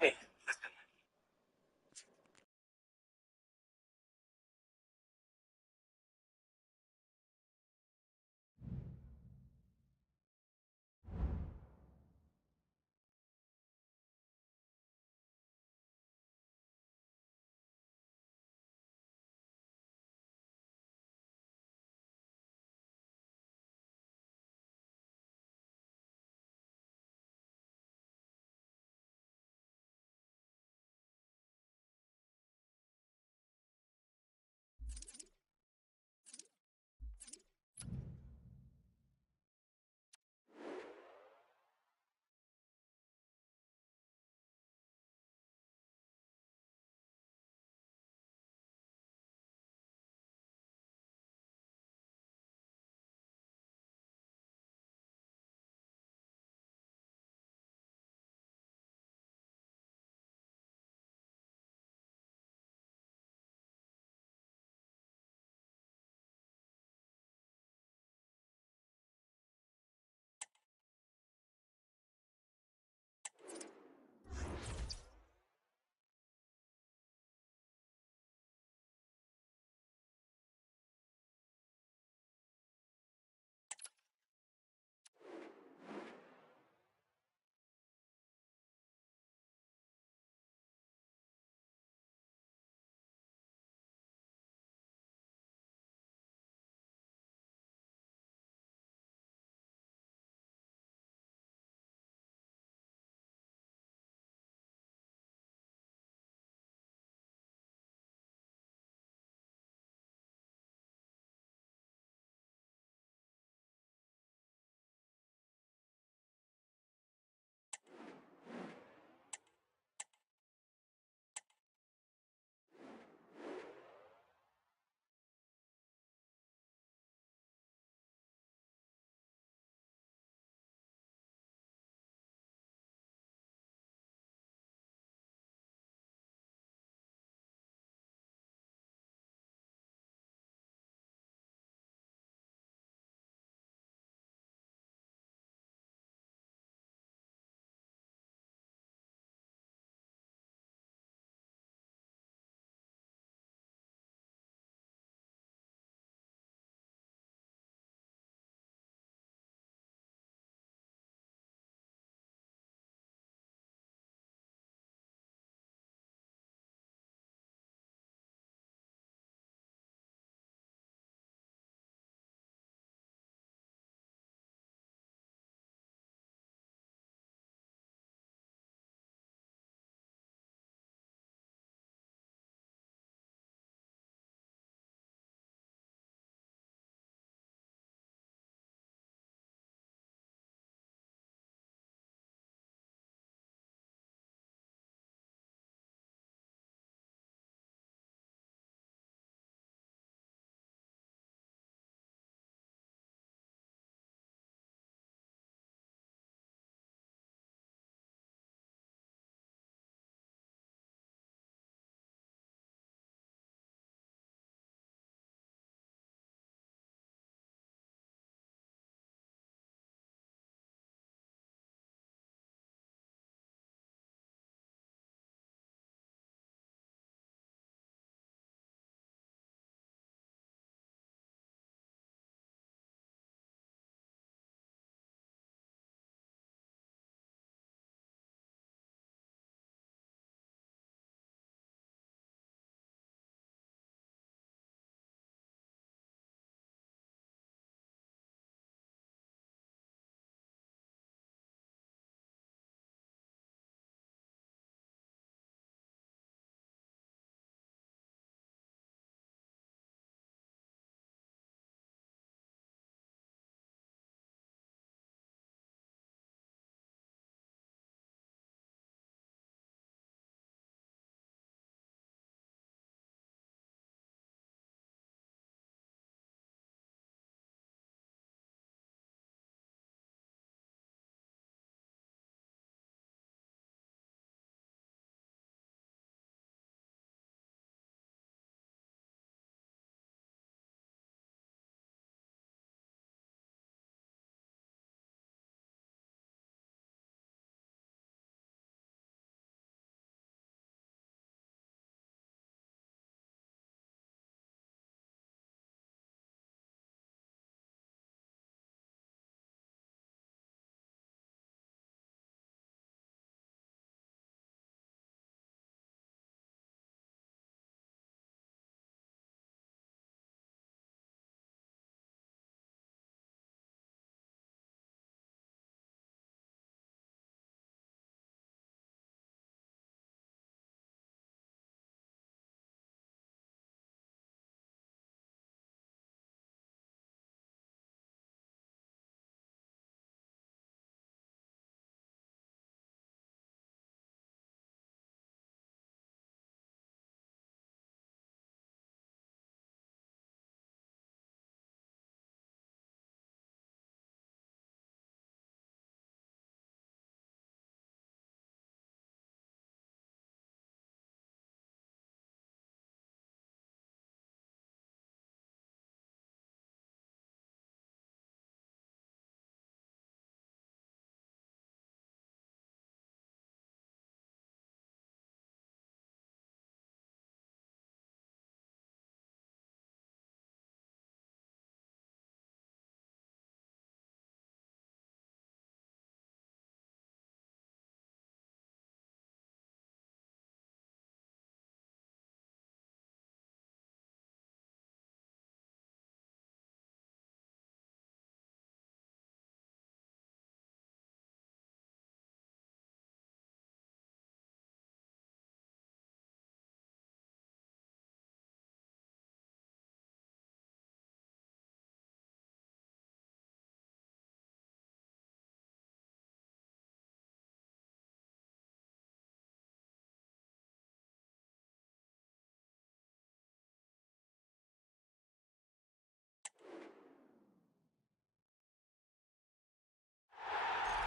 Hey,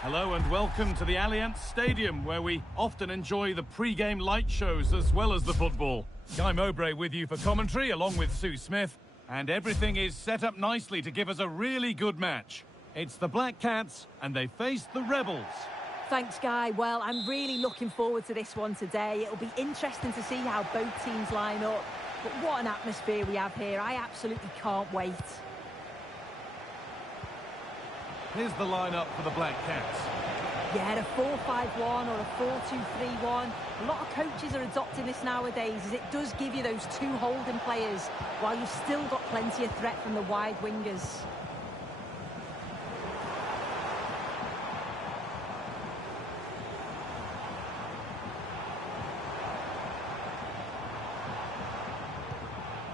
Hello and welcome to the Allianz Stadium, where we often enjoy the pre-game light shows as well as the football. Guy Mowbray with you for commentary, along with Sue Smith, and everything is set up nicely to give us a really good match. It's the Black Cats, and they face the Rebels. Thanks, Guy. Well, I'm really looking forward to this one today. It'll be interesting to see how both teams line up. But what an atmosphere we have here. I absolutely can't wait. Here's the lineup for the Black Cats. Yeah, a 4-5-1 or a 4-2-3-1. A lot of coaches are adopting this nowadays, as it does give you those two holding players, while you've still got plenty of threat from the wide wingers.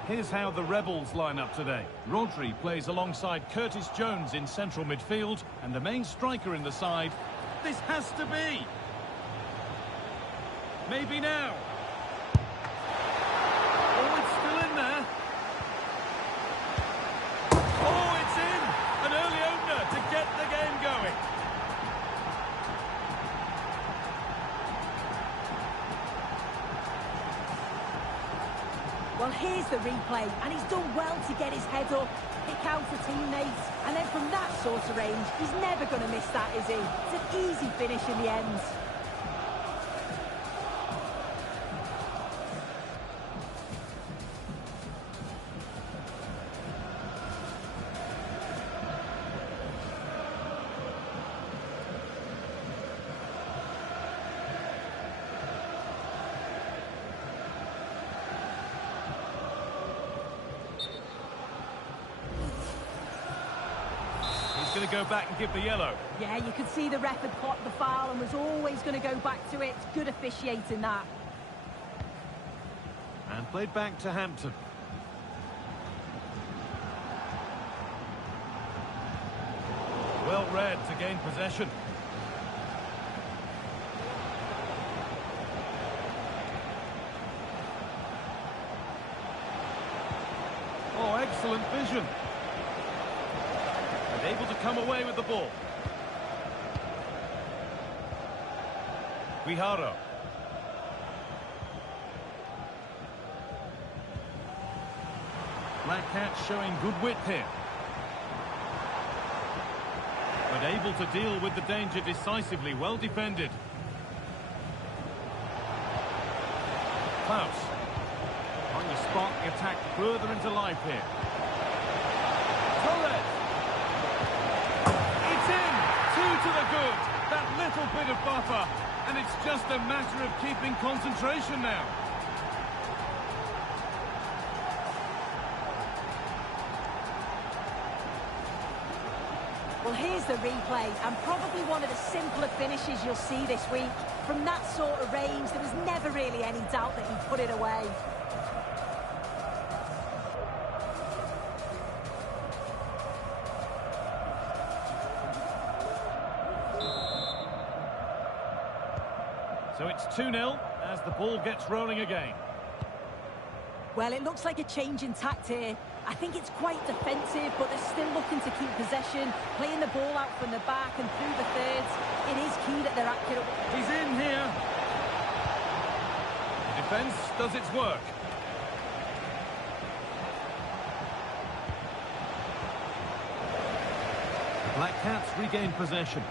Here's how the Rebels line up today. Rodri plays alongside Curtis Jones in central midfield, and the main striker in the side. This has to be! Maybe now! Oh, it's still in there! Oh, it's in! An early opener to get the game going! Well, here's the replay, and he's done well to get his head up, pick out a teammate, and then from that sort of range, he's never going to miss that, is he? It's an easy finish in the end. Going to go back and give the yellow. Yeah, you could see the ref had clocked the foul and was always going to go back to it. Good officiating that. And played back to Hampton. Well read to gain possession. Oh, excellent vision. Able to come away with the ball. Guijarro. Black Cats showing good width here. But able to deal with the danger decisively. Well defended. Klaus. Trying to spark the attack further into life here. Torres. To the good, that little bit of buffer, and it's just a matter of keeping concentration now. Well, here's the replay, and probably one of the simpler finishes you'll see this week. From that sort of range, there was never really any doubt that he'd put it away. So it's 2-0 as the ball gets rolling again. Well, it looks like a change in tact here. I think it's quite defensive, but they're still looking to keep possession, playing the ball out from the back and through the thirds. It is key that they're accurate. He's in here. The defence does its work. The Black Cats regain possession.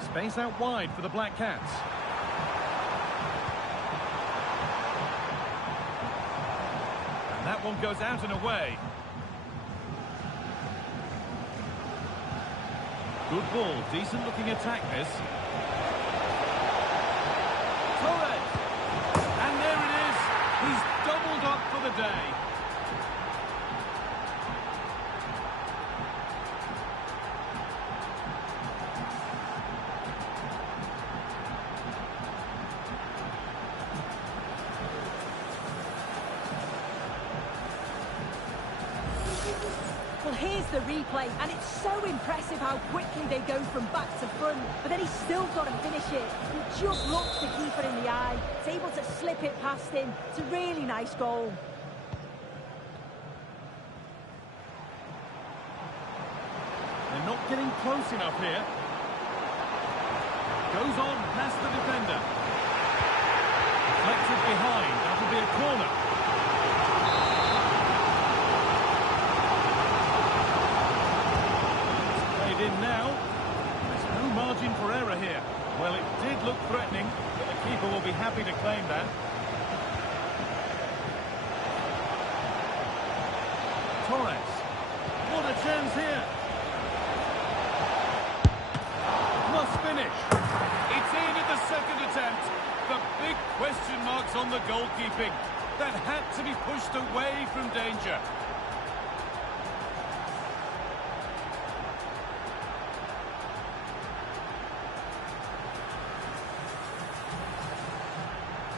Space out wide for the Black Cats. And that one goes out and away. Good ball, decent looking attack this. Torres! And there it is. He's doubled up for the day. Well, here's the replay, and it's so impressive how quickly they go from back to front, but then he's still got to finish it. He just looks to keep it in the eye. He's able to slip it past him. It's a really nice goal. not getting close enough here. Goes on past the defender. Deflected behind. That'll be a corner. It's played in now. There's no margin for error here. Well, it did look threatening, but the keeper will be happy to claim that. Torres. What a chance here. Must finish. It's in at the second attempt. The big question marks on the goalkeeping. That had to be pushed away from danger.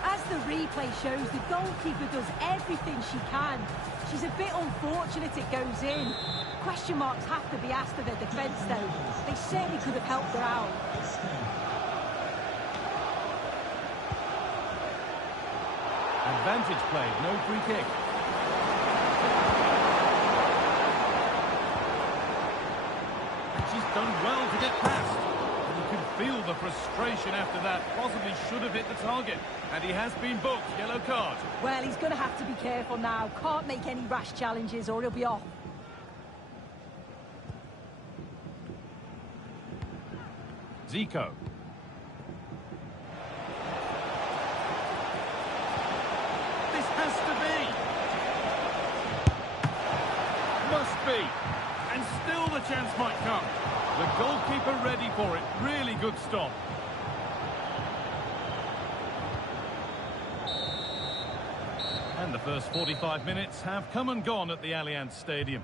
As the replay shows, the goalkeeper does everything she can. She's a bit unfortunate it goes in. Question marks have to be asked of her defence, though. They certainly could have helped her out. Advantage played, no free kick. And she's done well to get past. And you can feel the frustration after that. Possibly should have hit the target. And he has been booked. Yellow card. Well, he's going to have to be careful now. Can't make any rash challenges or he'll be off. Zico. This has to be. Must be. And still the chance might come. The goalkeeper ready for it. Really good stop. And the first 45 minutes have come and gone at the Allianz Stadium.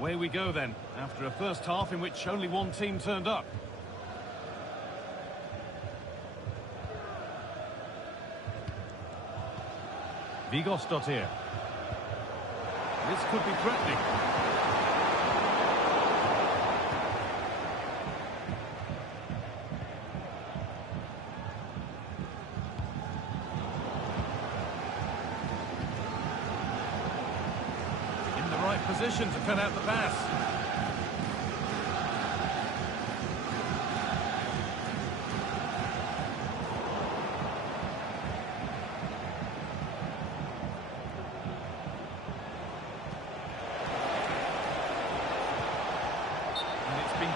Away we go then, after a first half in which only one team turned up. Vigosdottir. This could be threatening. In the right position to cut out the pass.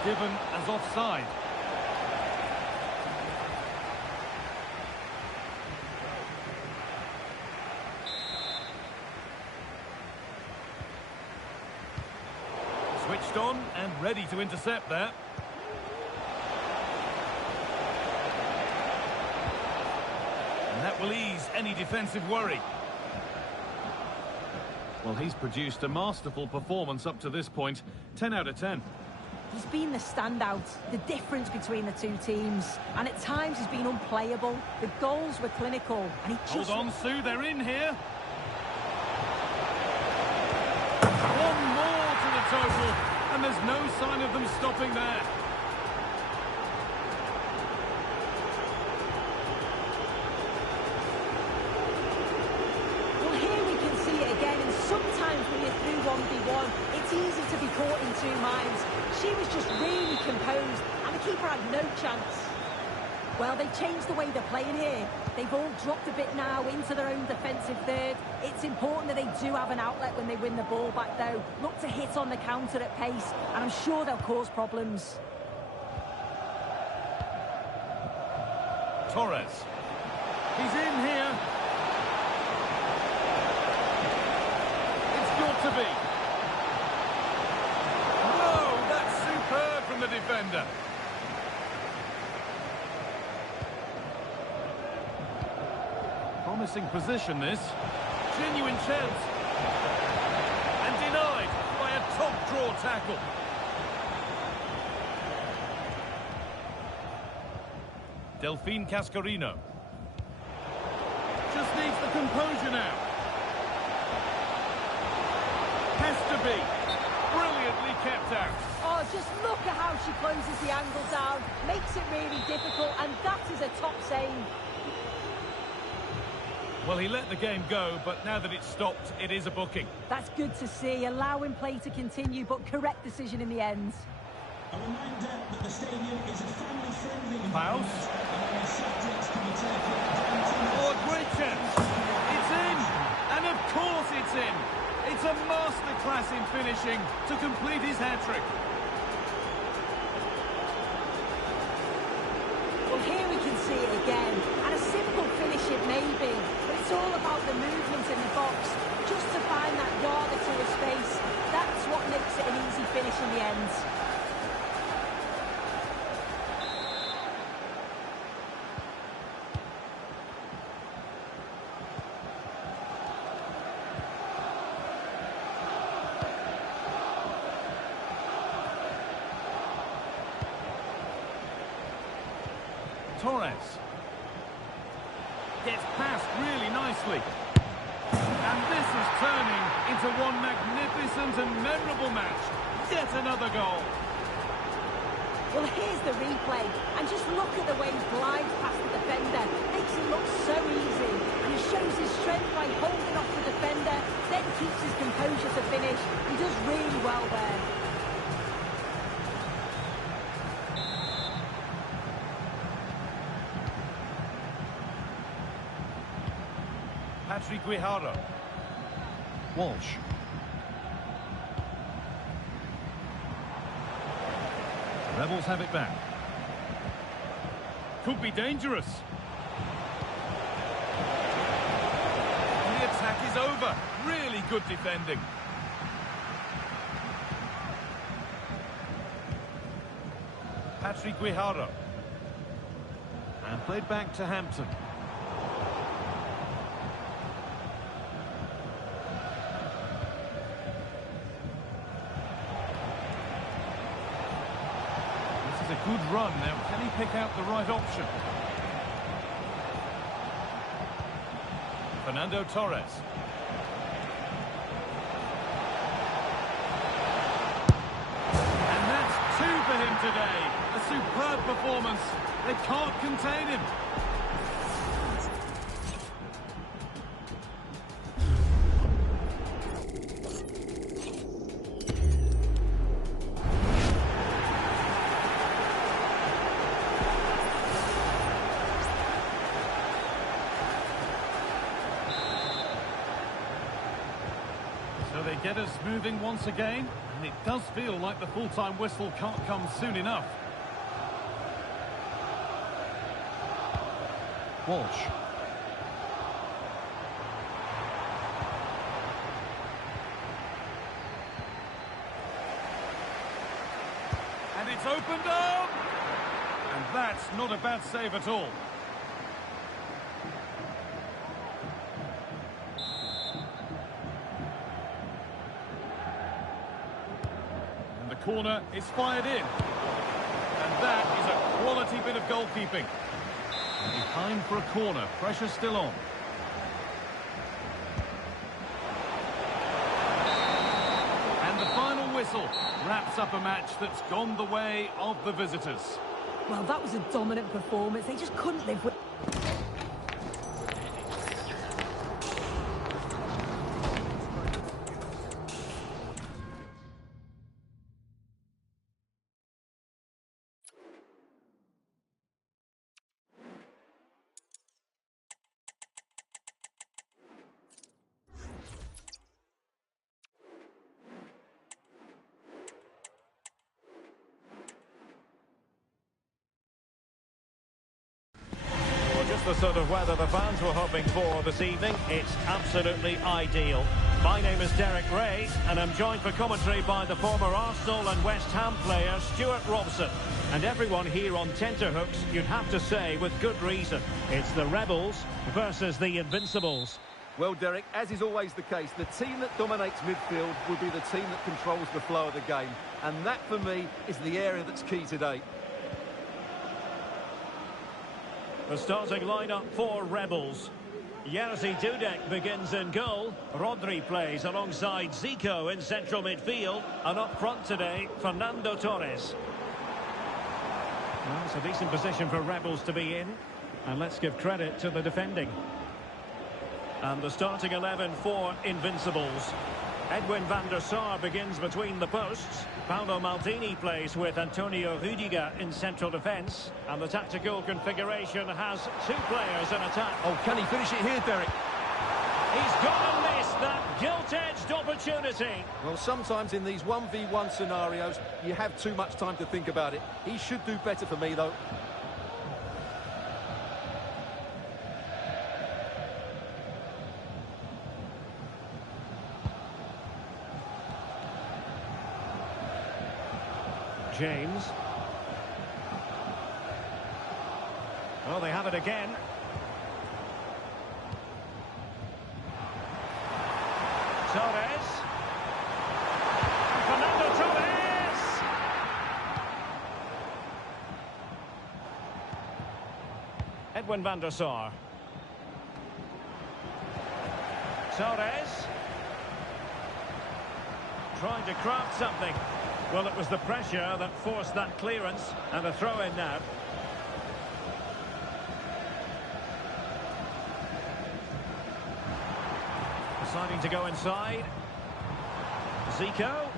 Given as offside. Switched on and ready to intercept there. And that will ease any defensive worry. Well, he's produced a masterful performance up to this point. 10 out of 10. He's been the standout, the difference between the two teams. And at times he's been unplayable. The goals were clinical. And he just... Hold on, Sue, they're in here. One more to the total. And there's no sign of them stopping there. Well, here we can see it again. And sometimes when you're through 1v1, it's easy to be caught in two minds. She was just really composed, and the keeper had no chance. Well, they've changed the way they're playing here. They've all dropped a bit now into their own defensive third. It's important that they do have an outlet when they win the ball back, though. Look to hit on the counter at pace, and I'm sure they'll cause problems. Torres. He's in here. It's got to be. From the defender. Promising position this. Genuine chance. And denied by a top draw tackle. Delphine Cascarino. Just needs the composure now. Has to be. Brilliantly kept out. Oh, just look at how she closes the angle down. Makes it really difficult, and that is a top save. Well, he let the game go, but now that it's stopped, it is a booking. That's good to see, allowing play to continue, but correct decision in the end. A reminder that the stadium is a family-friendly Faust. Oh, a great chance. It's in. And of course it's in. It's a masterclass in finishing to complete his hat-trick. Well, here we can see it again. And a simple finish it may be, but it's all about the movement in the box. Just to find that yard or two of space, that's what makes it an easy finish in the end. Torres gets past really nicely. And this is turning into one magnificent and memorable match. Yet another goal. Well, here's the replay. And just look at the way he glides past the defender. Makes it look so easy. And he shows his strength by holding off the defender, then keeps his composure to finish. He does really well there. Patrick Guijarro. Walsh. Rebels have it back. Could be dangerous. And the attack is over. Really good defending. Patrick Guijarro. And played back to Hampton. A good run now. Can he pick out the right option? Fernando Torres. And that's two for him today. A superb performance. They can't contain him. So they get us moving once again, and it does feel like the full-time whistle can't come soon enough. Walsh. And it's opened up! And that's not a bad save at all. Corner is fired in, and that is a quality bit of goalkeeping. Behind for a corner, pressure still on. And the final whistle wraps up a match that's gone the way of the visitors. Well, that was a dominant performance. They just couldn't live with... The sort of weather the fans were hoping for this evening. It's absolutely ideal. My name is Derek Ray, and I'm joined for commentary by the former Arsenal and West Ham player Stuart Robson. And everyone here on tenterhooks, you'd have to say with good reason. It's the Rebels versus the Invincibles. Well, Derek, as is always the case, the team that dominates midfield will be the team that controls the flow of the game. And that, for me, is the area that's key today. The starting lineup for Rebels. Jerzy Dudek begins in goal. Rodri plays alongside Zico in central midfield. And up front today, Fernando Torres. Well, it's a decent position for Rebels to be in. And let's give credit to the defending. And the starting 11 for Invincibles. Edwin van der Sar begins between the posts. Paolo Maldini plays with Antonio Rudiger in central defence. And the tactical configuration has two players in attack. Oh, can he finish it here, Derek? He's gonna miss that gilt-edged opportunity. Well, sometimes in these 1v1 scenarios, you have too much time to think about it. He should do better for me, though. James. Well, they have it again. Torres. And Fernando Torres! Edwin van der Sar. Torres. Trying to craft something. Well, it was the pressure that forced that clearance, and a throw-in now. Deciding to go inside. Zico.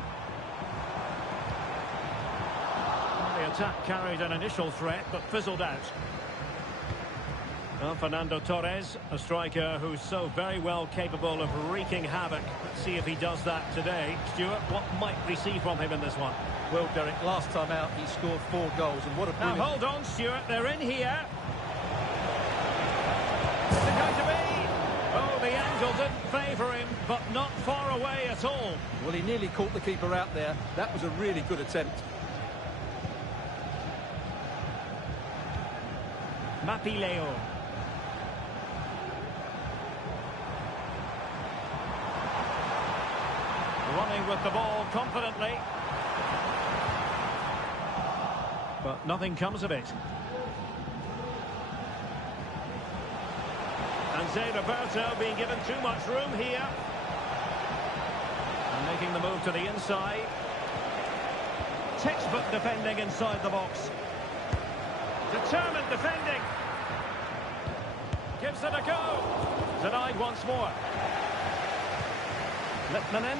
The attack carried an initial threat, but fizzled out. Well, Fernando Torres, a striker who's so very well capable of wreaking havoc. Let's see if he does that today. Stuart, what might we see from him in this one? Well, Derek, last time out, he scored 4 goals, and what a brilliant... Now, hold on, Stuart, they're in here. Is it going to be? Oh, the angle didn't favour him, but not far away at all. Well, he nearly caught the keeper out there. That was a really good attempt. Mapileo. Running with the ball confidently. But nothing comes of it. And Zé Roberto being given too much room here. And making the move to the inside. Textbook defending inside the box. Determined defending. Gives it a go. Denied once more. Litmanen.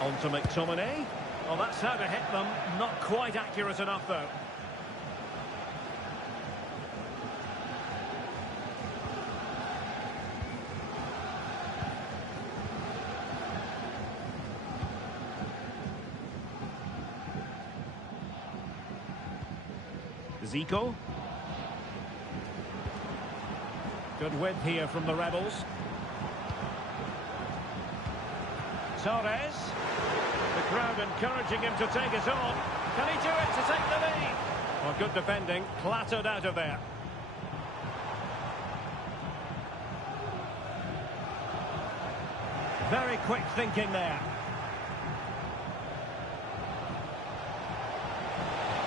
On to McTominay. Well, that's how to hit them. Not quite accurate enough, though. Zico. Good width here from the Rebels. Torres. The crowd encouraging him to take it on. Can he do it to take the lead? Well, good defending, clattered out of there. Very quick thinking there.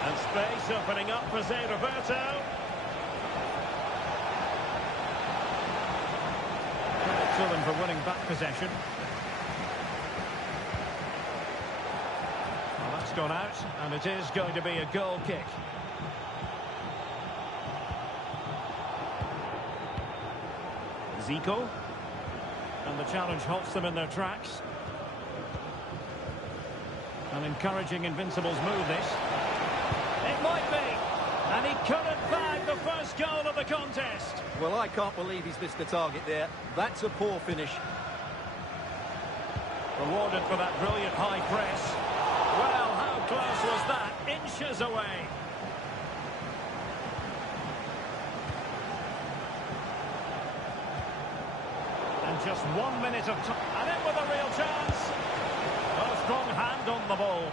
And space opening up for Zé Roberto. Credit to them for winning back possession. Gone out, and it is going to be a goal kick. Zico, and the challenge halts them in their tracks. An encouraging Invincibles move, this. It might be, and he couldn't bag the first goal of the contest. Well, I can't believe he's missed the target there. That's a poor finish. Rewarded for that brilliant high press. Well, how close was that? Inches away. And just 1 minute of time. And in with a real chance. A strong hand on the ball.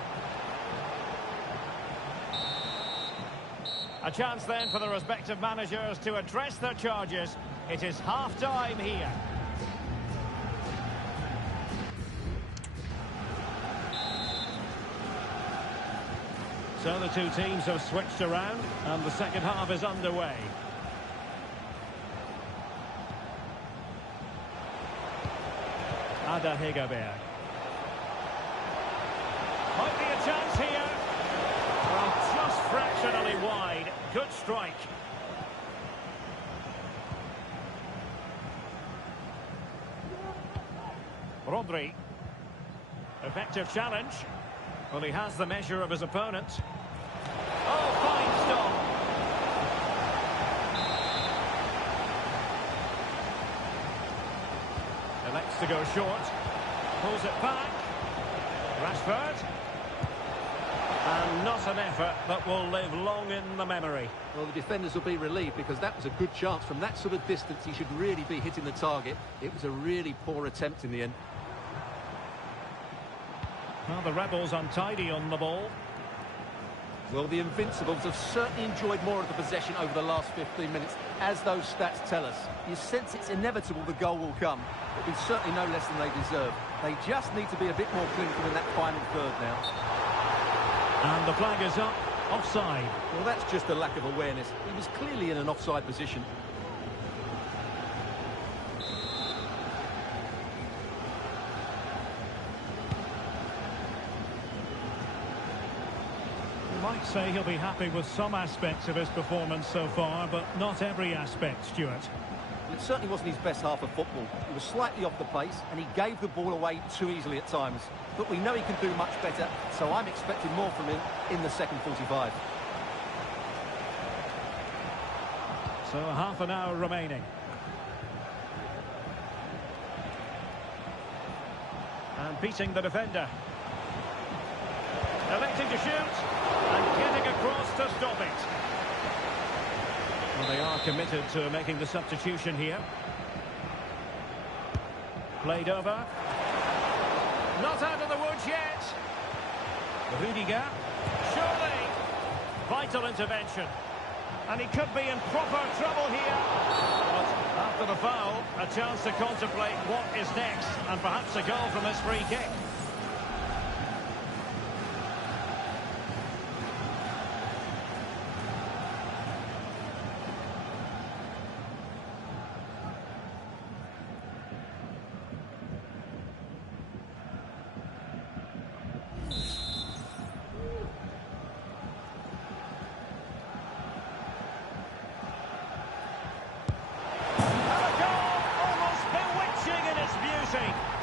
A chance then for the respective managers to address their charges. It is half-time here. So the two teams have switched around, and the second half is underway. Ada Hegerberg. Might be a chance here. Well, just fractionally wide. Good strike. Rodri. Effective challenge. Well, he has the measure of his opponent. Oh, fine stop. Elects to go short. Pulls it back. Rashford. And not an effort that will live long in the memory. Well, the defenders will be relieved because that was a good chance. From that sort of distance, he should really be hitting the target. It was a really poor attempt in the end. Well, the Rebels untidy on the ball. Well, the Invincibles have certainly enjoyed more of the possession over the last 15 minutes, as those stats tell us. You sense it's inevitable the goal will come. It'll be certainly no less than they deserve. They just need to be a bit more clinical in that final third now. And the flag is up. Offside. Well, that's just a lack of awareness. He was clearly in an offside position. You might say he'll be happy with some aspects of his performance so far, but not every aspect, Stuart. It certainly wasn't his best half of football. He was slightly off the pace, and he gave the ball away too easily at times. But we know he can do much better, so I'm expecting more from him in the second 45. So half an hour remaining. And beating the defender. Electing to shoot, and getting across to stop it. Well, they are committed to making the substitution here. Played over. Not out of the woods yet. Rudiger. Surely. Vital intervention. And he could be in proper trouble here. But after the foul, a chance to contemplate what is next. And perhaps a goal from this free kick.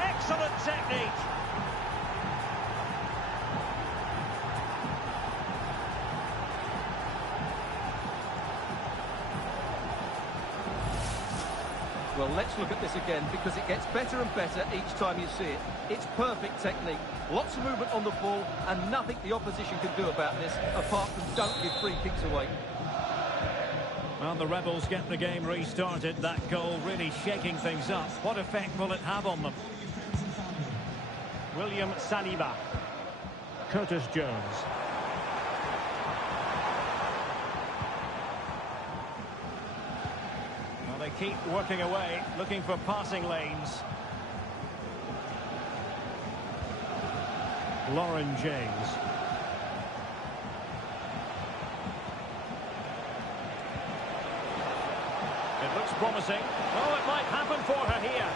Excellent technique. Well, let's look at this again because it gets better and better each time you see it. It's perfect technique. Lots of movement on the ball and nothing the opposition can do about this apart from don't give free kicks away. Well, the Rebels get the game restarted. That goal really shaking things up. What effect will it have on them? William Saliba. Curtis Jones. Well, they keep working away, looking for passing lanes. Lauren James. It looks promising. Oh, it might happen for her here.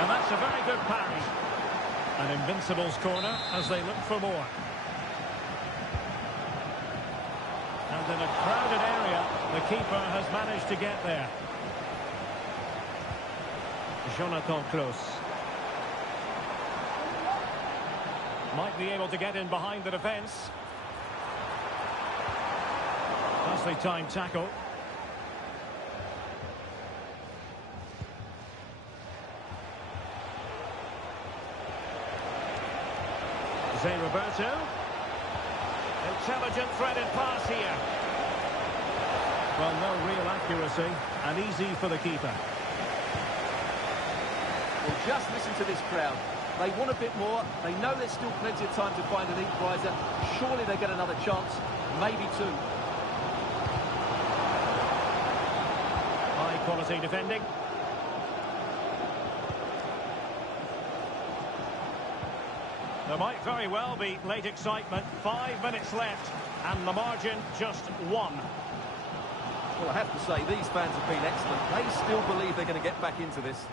And that's a very good parry. An Invincibles corner as they look for more. And in a crowded area, the keeper has managed to get there. Jonathan Klaus. Might be able to get in behind the defence. Nicely timed tackle. Zé Roberto. Intelligent threaded pass here. Well, no real accuracy and easy for the keeper. Well, just listen to this crowd. They want a bit more. They know there's still plenty of time to find an equaliser. Surely they get another chance, maybe two. High quality defending. There might very well be late excitement. 5 minutes left, and the margin just 1. Well, I have to say, these fans have been excellent. They still believe they're going to get back into this.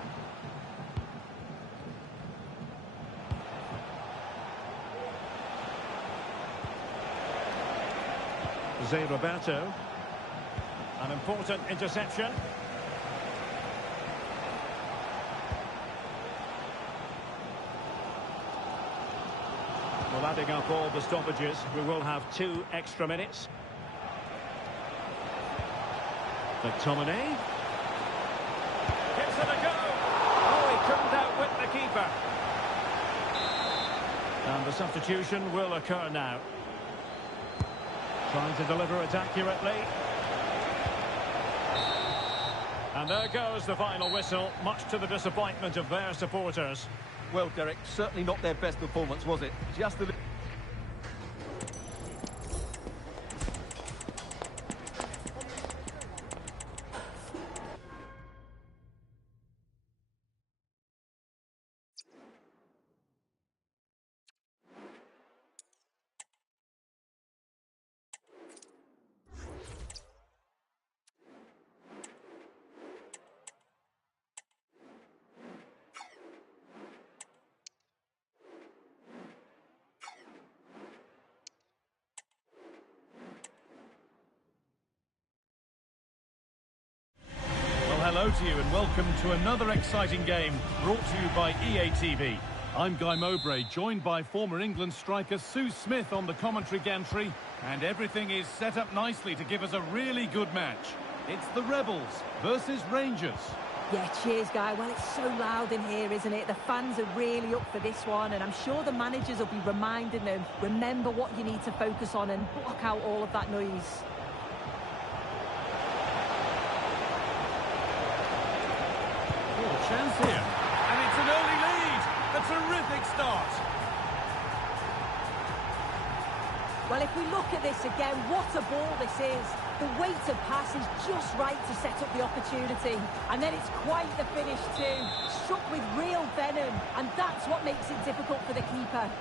Zé Roberto. An important interception. Well, adding up all the stoppages, we will have 2 extra minutes. McTominay. Gives it a go. Oh, he couldn't outwit the keeper. And the substitution will occur now. Trying to deliver it accurately. And there goes the final whistle, much to the disappointment of their supporters. Well, Derek, certainly not their best performance, was it? Just a... Hello to you and welcome to another exciting game brought to you by EA TV. I'm Guy Mowbray, joined by former England striker Sue Smith on the commentary gantry, and everything is set up nicely to give us a really good match. It's the Rebels versus Rangers. Yeah, cheers, Guy. Well, it's so loud in here, isn't it? The fans are really up for this one, and I'm sure the managers will be reminding them, remember what you need to focus on and block out all of that noise. Chance here, and it's an early lead. A terrific start. Well, if we look at this again, what a ball this is. The weighted pass is just right to set up the opportunity, and then it's quite the finish too. Struck with real venom, and that's what makes it difficult for the keeper.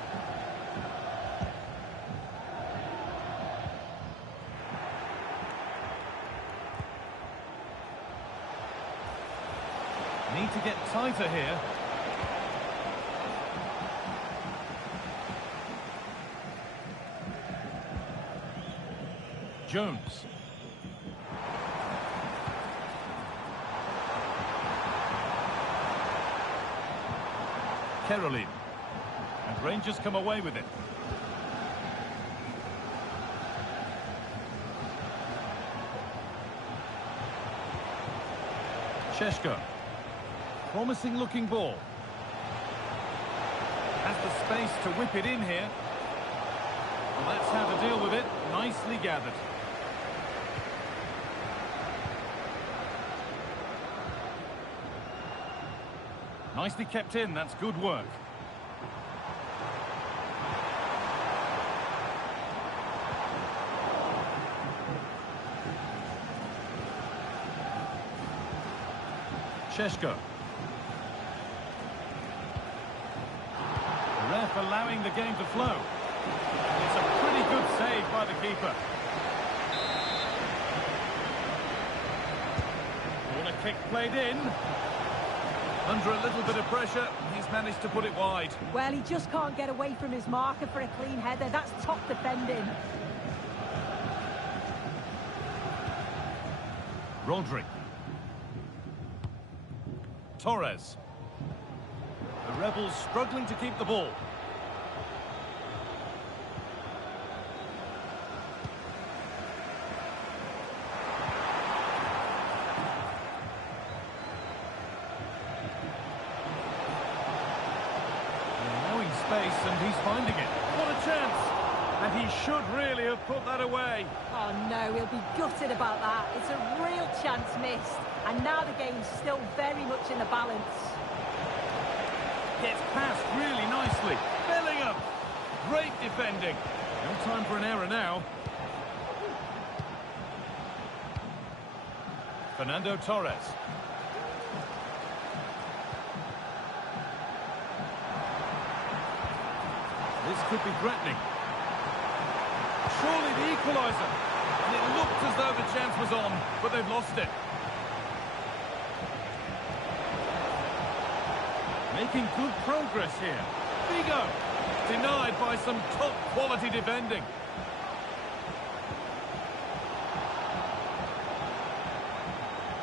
Need to get tighter here. Jones. Caroline. And Rangers come away with it. Sheshko. Promising looking ball. Has the space to whip it in here. Well, that's how to deal with it. Nicely gathered. Nicely kept in. That's good work. Sheshko. The ref allowing the game to flow. It's a pretty good save by the keeper. Corner kick played in. Under a little bit of pressure, he's managed to put it wide. Well, he just can't get away from his marker for a clean header. That's top defending. Rodri. Torres. The Rebels struggling to keep the ball. Allowing space, and he's finding it. What a chance! And he should really have put that away. Oh no, he'll be gutted about that. It's a real chance missed. And now the game's still very much in the balance. Gets past really nicely. Bellingham. Great defending. No time for an error now. Fernando Torres. This could be threatening. Surely the equaliser. And it looked as though the chance was on, but they've lost it. Making good progress here. Figo. Denied by some top quality defending.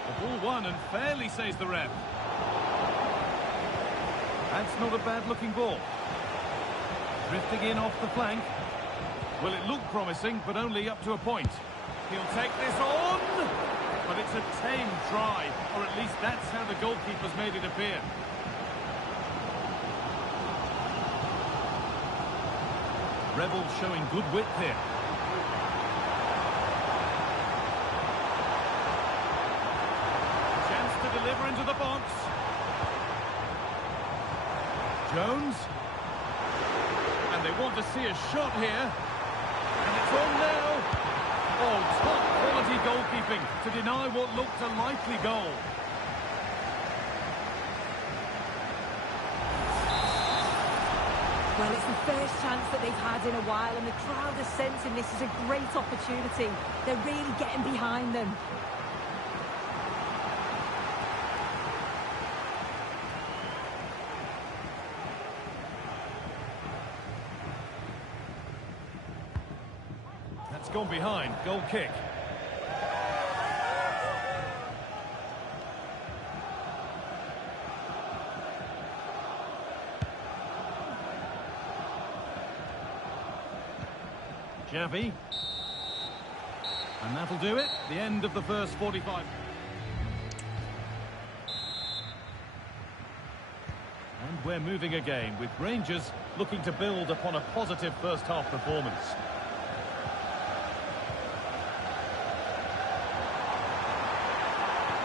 The ball won and fairly, says the ref. That's not a bad looking ball. Drifting in off the flank. Well, it looked promising, but only up to a point. He'll take this on! But it's a tame try, or at least that's how the goalkeeper's made it appear. Rebels showing good width here. Chance to deliver into the box. Jones. And they want to see a shot here. And it's on now. Oh, top quality goalkeeping to deny what looked a likely goal. Well, it's the first chance that they've had in a while, and the crowd are sensing this is a great opportunity. They're really getting behind them. That's gone behind. Goal kick. Xavi. And that'll do it. The end of the first 45. And we're moving again, with Rangers looking to build upon a positive first-half performance.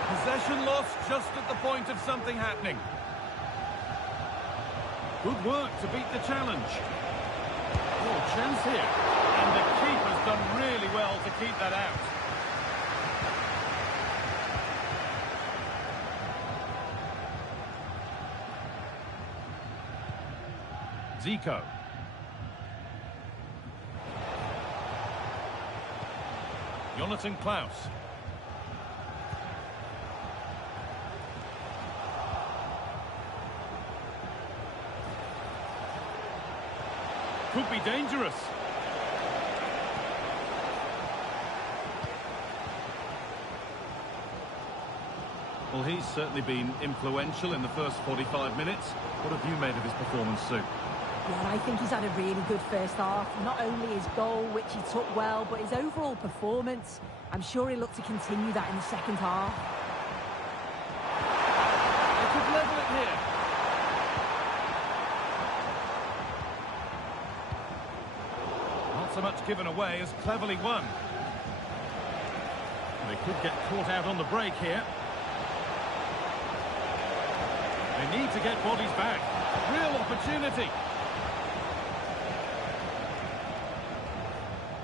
Possession lost just at the point of something happening. Good work to beat the challenge. Oh, chance here. And the keeper's done really well to keep that out. Zico. Jonathan Klaus. Could be dangerous. Well, he's certainly been influential in the first 45 minutes. What have you made of his performance, Sue? Yeah, I think he's had a really good first half. Not only his goal, which he took well, but his overall performance. I'm sure he'll look to continue that in the second half. They could level it here. Not so much given away as cleverly won. They could get caught out on the break here. They need to get bodies back. Real opportunity.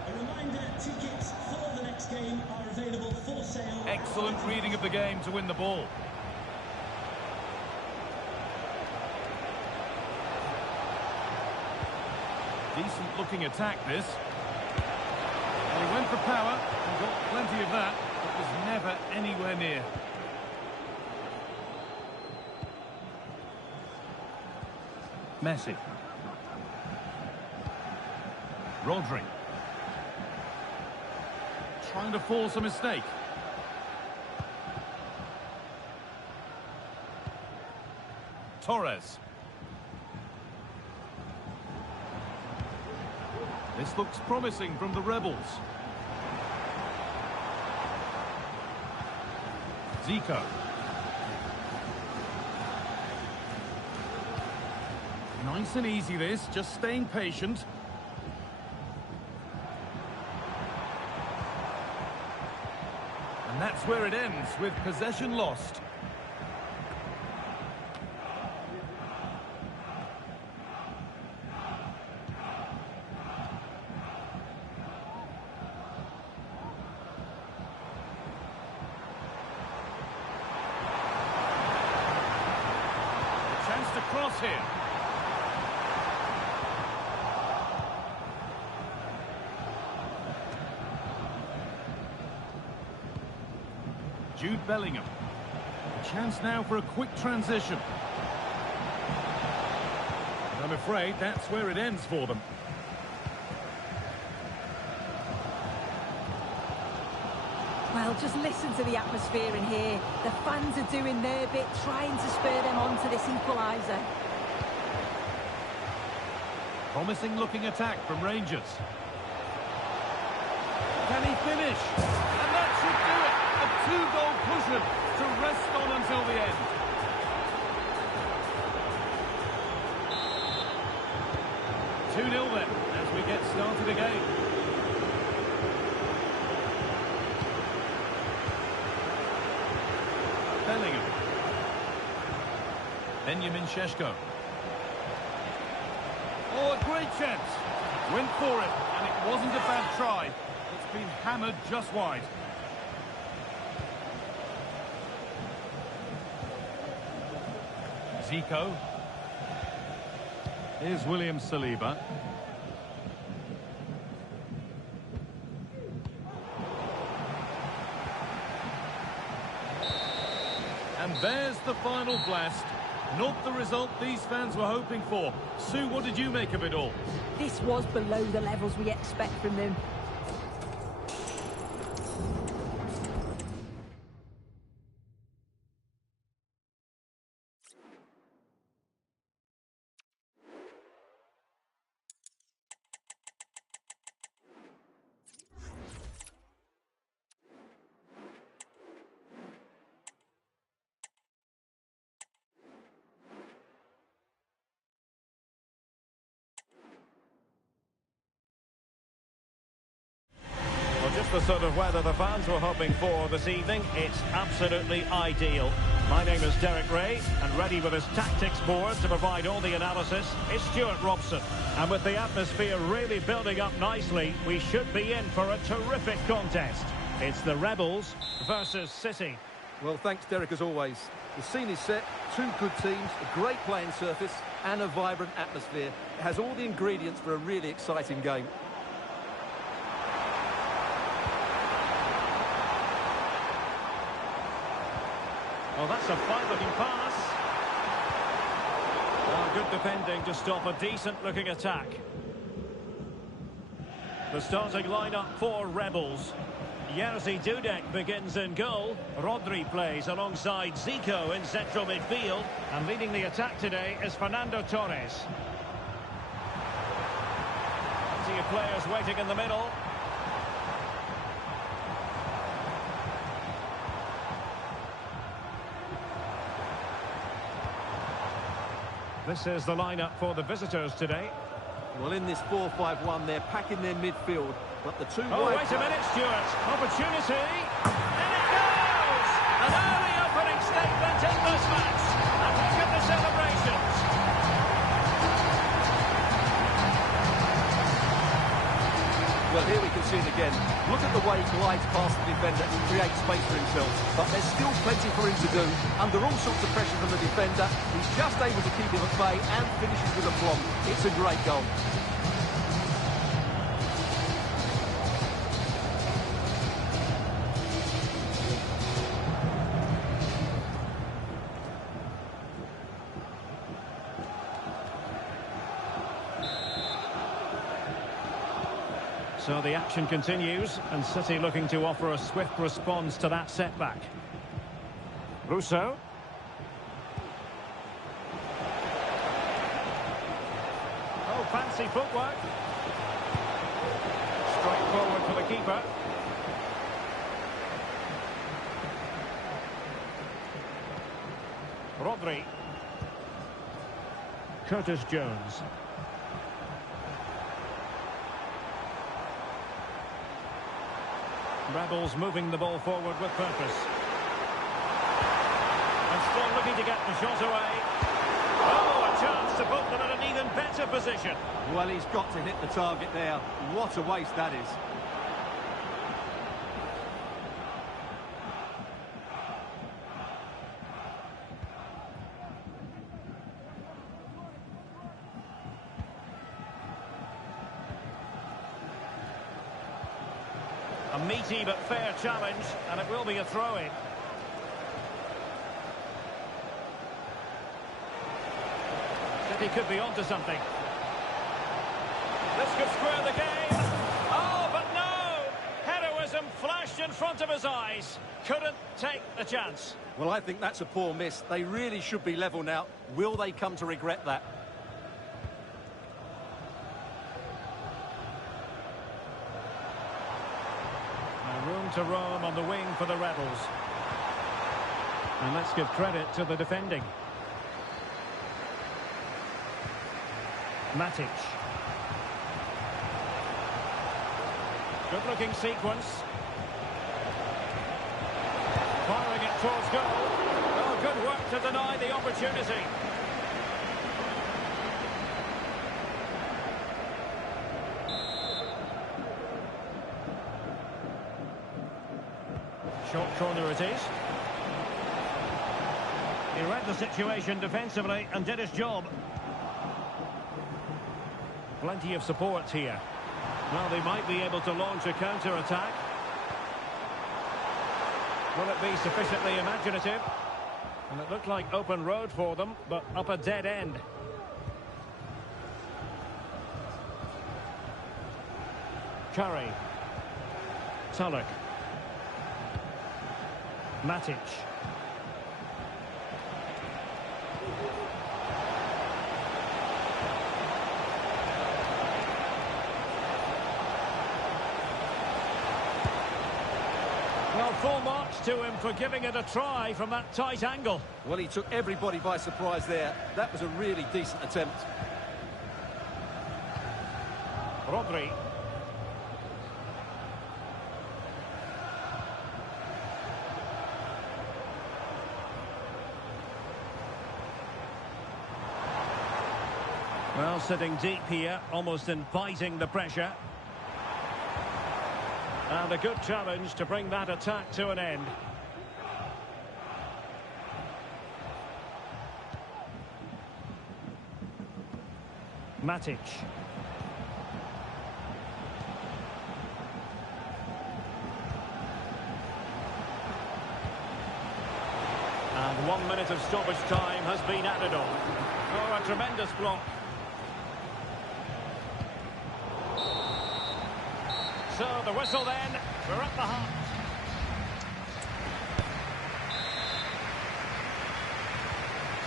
A reminder, tickets for the next game are available for sale. Excellent reading of the game to win the ball. Decent looking attack this. Well, he went for power and got plenty of that, but was never anywhere near. Messi. Rodri. Trying to force a mistake. Torres. This looks promising from the Rebels. Zico. Nice and easy this, just staying patient. And that's where it ends, with possession lost. A chance to cross here. Jude Bellingham. A chance now for a quick transition. And I'm afraid that's where it ends for them. Well, just listen to the atmosphere in here. The fans are doing their bit, trying to spur them on to this equaliser. Promising looking attack from Rangers. Can he finish? And that should do it. A two-goal cushion to rest on until the end. Two 0 then, as we get started again. Bellingham. Benjamin Šeško. Oh, a great chance. Went for it, and it wasn't a bad try. It's been hammered just wide. Zico. Here's William Saliba. And there's the final blast. Not the result these fans were hoping for. Sue, what did you make of it all? This was below the levels we expect from them. Just the sort of weather the fans were hoping for this evening. It's absolutely ideal. My name is Derek Ray, and ready with his tactics board to provide all the analysis is Stuart Robson. And with the atmosphere really building up nicely, we should be in for a terrific contest. It's the Rebels versus City. Well, thanks, Derek, as always. The scene is set, two good teams, a great playing surface, and a vibrant atmosphere. It has all the ingredients for a really exciting game. Oh, that's a fine-looking pass. Oh, good defending to stop a decent-looking attack. The starting lineup for Rebels. Jerzy Dudek begins in goal. Rodri plays alongside Zico in central midfield. And leading the attack today is Fernando Torres. Plenty of players waiting in the middle. This is the lineup for the visitors today. Well, in this 4-5-1, they're packing their midfield, but the two Oh, wait a minute, Stuart. Opportunity. And it goes! An early opening statement in this match. And look at the celebrations. Well, here we can see it again. Look at the way he glides past the defender and creates space for himself. But there's still plenty for him to do. Under all sorts of pressure from the defender, he's just able to keep him at bay and finishes with a plum. It's a great goal. So the action continues, and City looking to offer a swift response to that setback. Russo. Oh, fancy footwork. Straight forward for the keeper. Rodri. Curtis Jones. Rebels moving the ball forward with purpose. And still looking to get the shot away. Oh, a chance to put them in an even better position. Well, he's got to hit the target there. What a waste that is. A meaty but fair challenge, and it will be a throw-in. City could be onto something. This could square the game. Oh, but no! Heroism flashed in front of his eyes. Couldn't take the chance. Well, I think that's a poor miss. They really should be level now. Will they come to regret that? to roam on the wing for the Rebels. And let's give credit to the defending. Matic. Good-looking sequence. Firing it towards goal. Oh, good work to deny the opportunity. Short corner it is. He read the situation defensively and did his job. Plenty of support here. Well, they might be able to launch a counter-attack. Will it be sufficiently imaginative? And it looked like open road for them, but up a dead end. Curry. Tulloch. Matic. Well, full marks to him for giving it a try from that tight angle. Well, he took everybody by surprise there. That was a really decent attempt. Rodri. Well, sitting deep here, almost inviting the pressure. And a good challenge to bring that attack to an end. Matic. And 1 minute of stoppage time has been added on. Oh, a tremendous block. So the whistle then, we're at the half.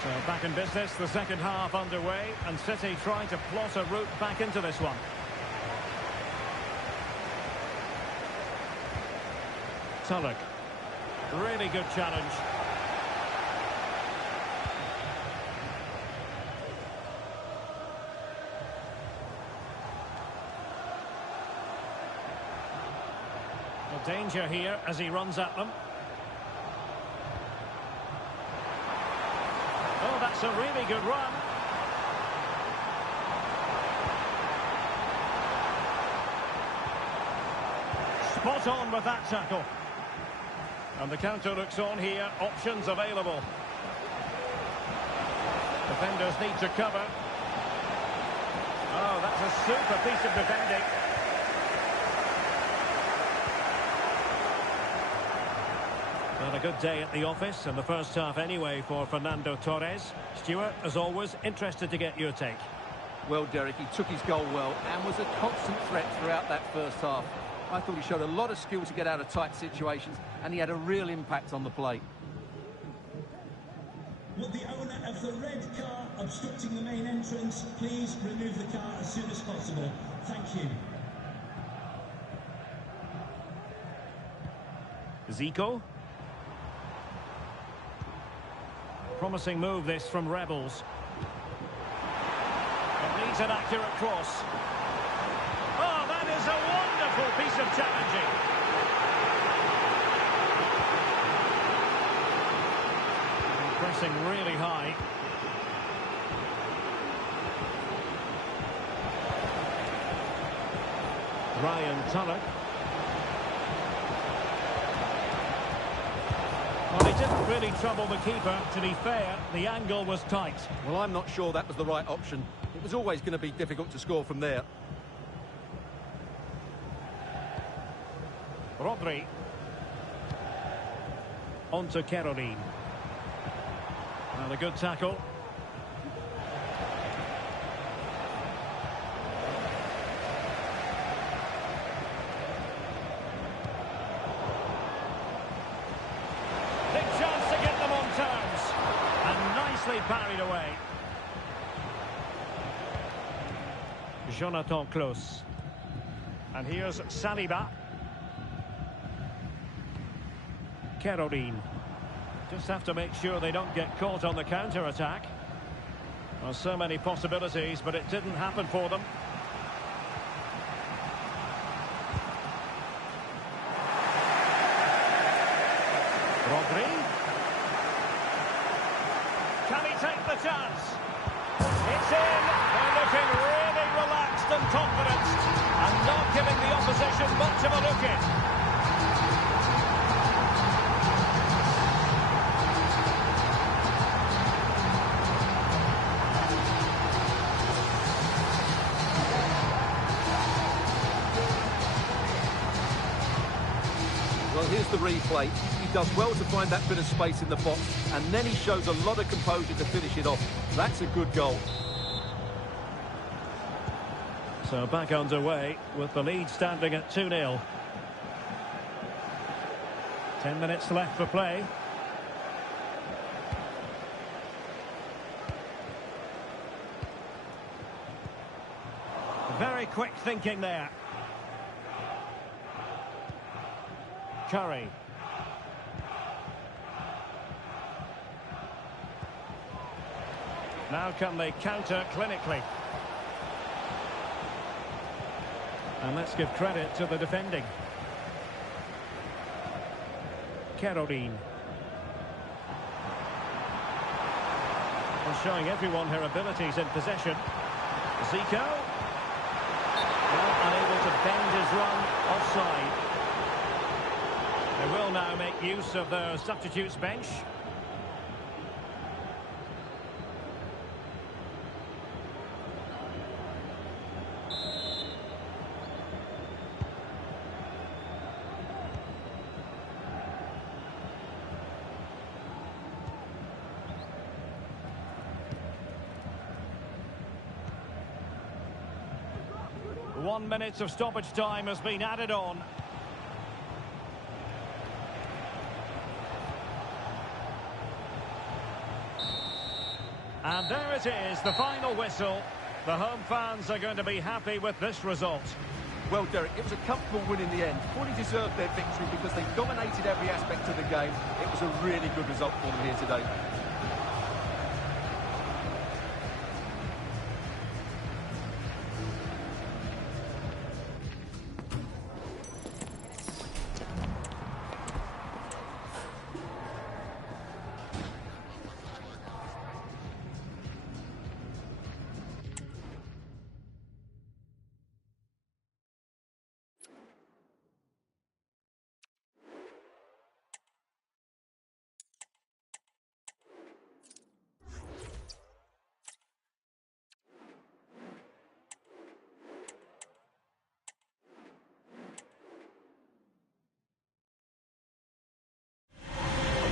So back in business, the second half underway, and City trying to plot a route back into this one. Tulloch. Really good challenge. Danger here as he runs at them. Oh, that's a really good run. Spot on with that tackle. And the counter looks on here. Options available. Defenders need to cover. Oh, that's a super piece of defending. Not a good day at the office in the first half anyway for Fernando Torres. Stuart, as always, interested to get your take. Well, Derek, he took his goal well and was a constant threat throughout that first half. I thought he showed a lot of skill to get out of tight situations, and he had a real impact on the play. Would the owner of the red car obstructing the main entrance please remove the car as soon as possible? Thank you. Zico. Promising move this from Rebels. It needs an accurate cross. Oh, that is a wonderful piece of challenging. Pressing really high. Ryan Tulloch. Well, he didn't really trouble the keeper. To be fair, the angle was tight. Well, I'm not sure that was the right option. It was always going to be difficult to score from there. Rodri. On to Caroline. And a good tackle. Big chance to get them on terms. And nicely parried away. Jonathan Klaus. And here's Saliba. Kerodin. Just have to make sure they don't get caught on the counter-attack. Well, so many possibilities, but it didn't happen for them. Rodri. Can he take the chance? It's in. They're looking really relaxed and confident, and not giving the opposition much of a look in. Well, here's the replay. He does well to find that bit of space in the box, and then he shows a lot of composure to finish it off. That's a good goal. So back underway with the lead standing at 2-0. 10 minutes left for play. Very quick thinking there. Curry. Now can they counter clinically? And let's give credit to the defending. Kerodin. And showing everyone her abilities in possession. Zico. Well, unable to bend his run offside. They will now make use of their substitutes bench. One minute of stoppage time has been added on. And there it is, the final whistle. The home fans are going to be happy with this result. Well, Derek, it was a comfortable win in the end. Fully deserved their victory because they dominated every aspect of the game. It was a really good result for them here today.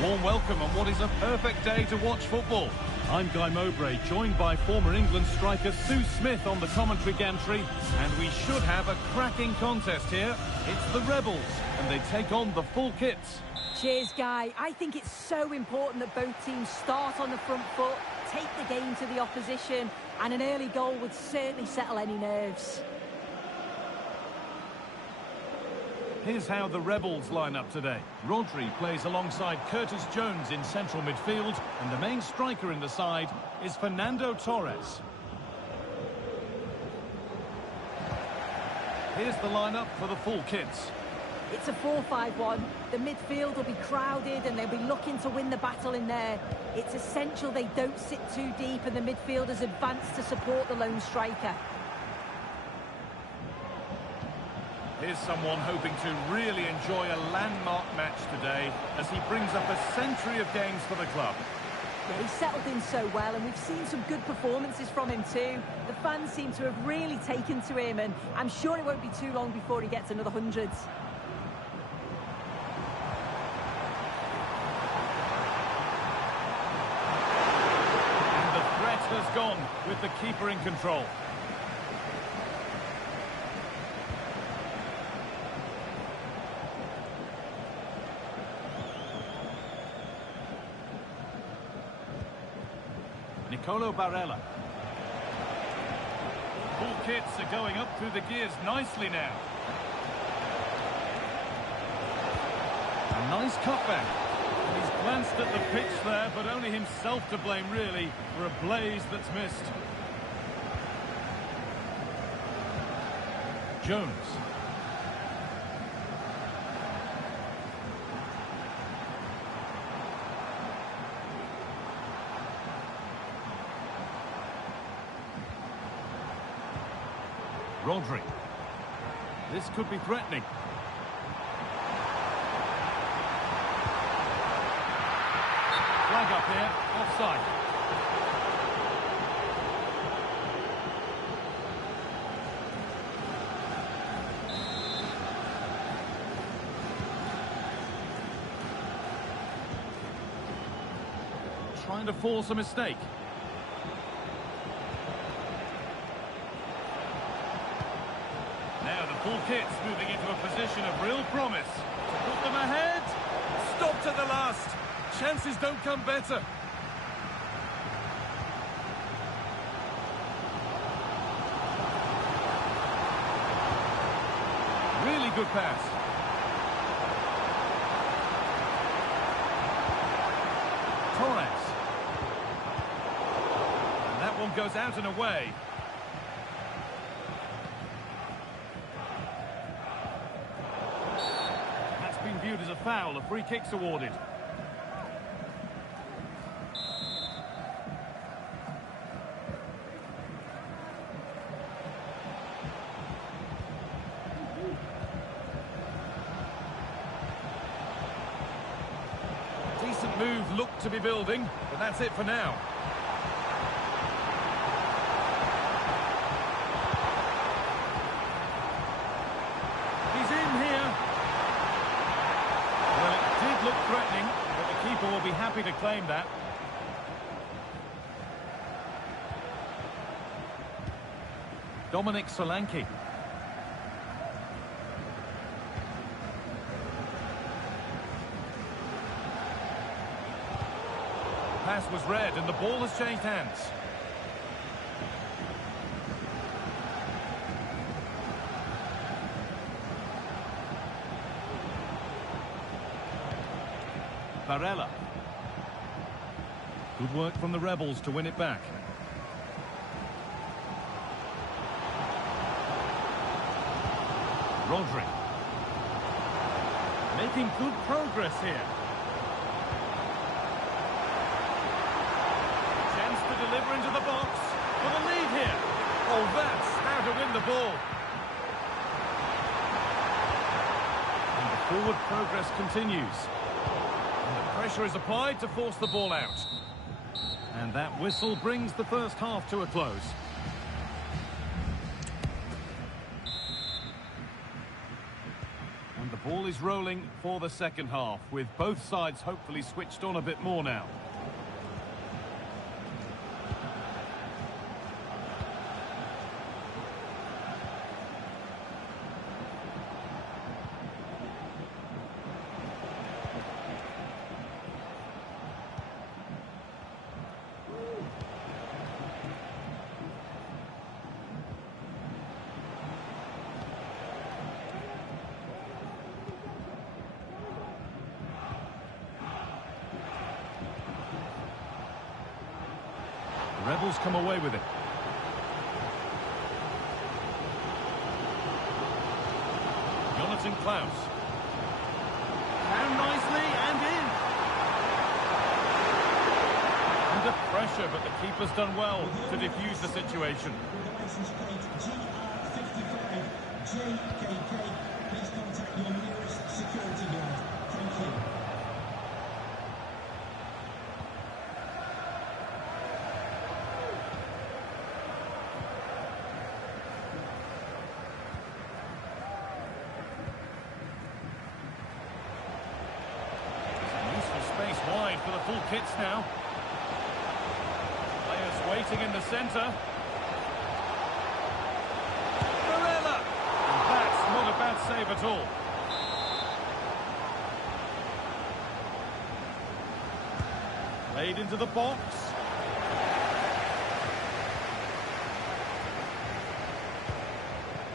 Warm welcome on what is a perfect day to watch football. I'm Guy Mowbray, joined by former England striker Sue Smith on the commentary gantry, and we should have a cracking contest here. It's the Rebels, and they take on the full kits. Cheers, Guy. I think it's so important that both teams start on the front foot, take the game to the opposition, and an early goal would certainly settle any nerves. Here's how the Rebels line up today. Rodri plays alongside Curtis Jones in central midfield, and the main striker in the side is Fernando Torres. Here's the lineup for the full kits. It's a 4-5-1. The midfield will be crowded and they'll be looking to win the battle in there. It's essential they don't sit too deep and the midfielders advance to support the lone striker. Here's someone hoping to really enjoy a landmark match today as he brings up a century of games for the club. Yeah, he's settled in so well, and we've seen some good performances from him too. The fans seem to have really taken to him, and I'm sure it won't be too long before he gets another hundreds. And the threat has gone with the keeper in control. Nicolo Barella. Full kits are going up through the gears nicely now. A nice cutback. He's glanced at the pitch there, but only himself to blame, really, for a blaze that's missed. Jones. Rodri. This could be threatening. Flag up here, offside. Trying to force a mistake. Now the full kit's moving into a position of real promise. To put them ahead. Stopped at the last. Chances don't come better. Really good pass. Torres. And that one goes out and away. That's been viewed as a foul. A free kick's awarded. Decent move looked to be building, but that's it for now. He's in here. Well, it did look threatening, but the keeper will be happy to claim that. Dominic Solanke. Pass was read and the ball has changed hands. Barella. Good work from the Rebels to win it back. Rodri. Making good progress here. Deliver into the box for the lead here. Oh, that's how to win the ball. And the forward progress continues. And the pressure is applied to force the ball out. And that whistle brings the first half to a close. And the ball is rolling for the second half, with both sides hopefully switched on a bit more now. The Rebels come away with it. Jonathan Klaus. Down nicely and in. Under pressure, but the keeper's done well to defuse the situation. With the license plate GR55 JKK, please contact your nearest security guard. Thank you. Space wide for the full kits now. Players waiting in the centre. Barella! And that's not a bad save at all. Played into the box.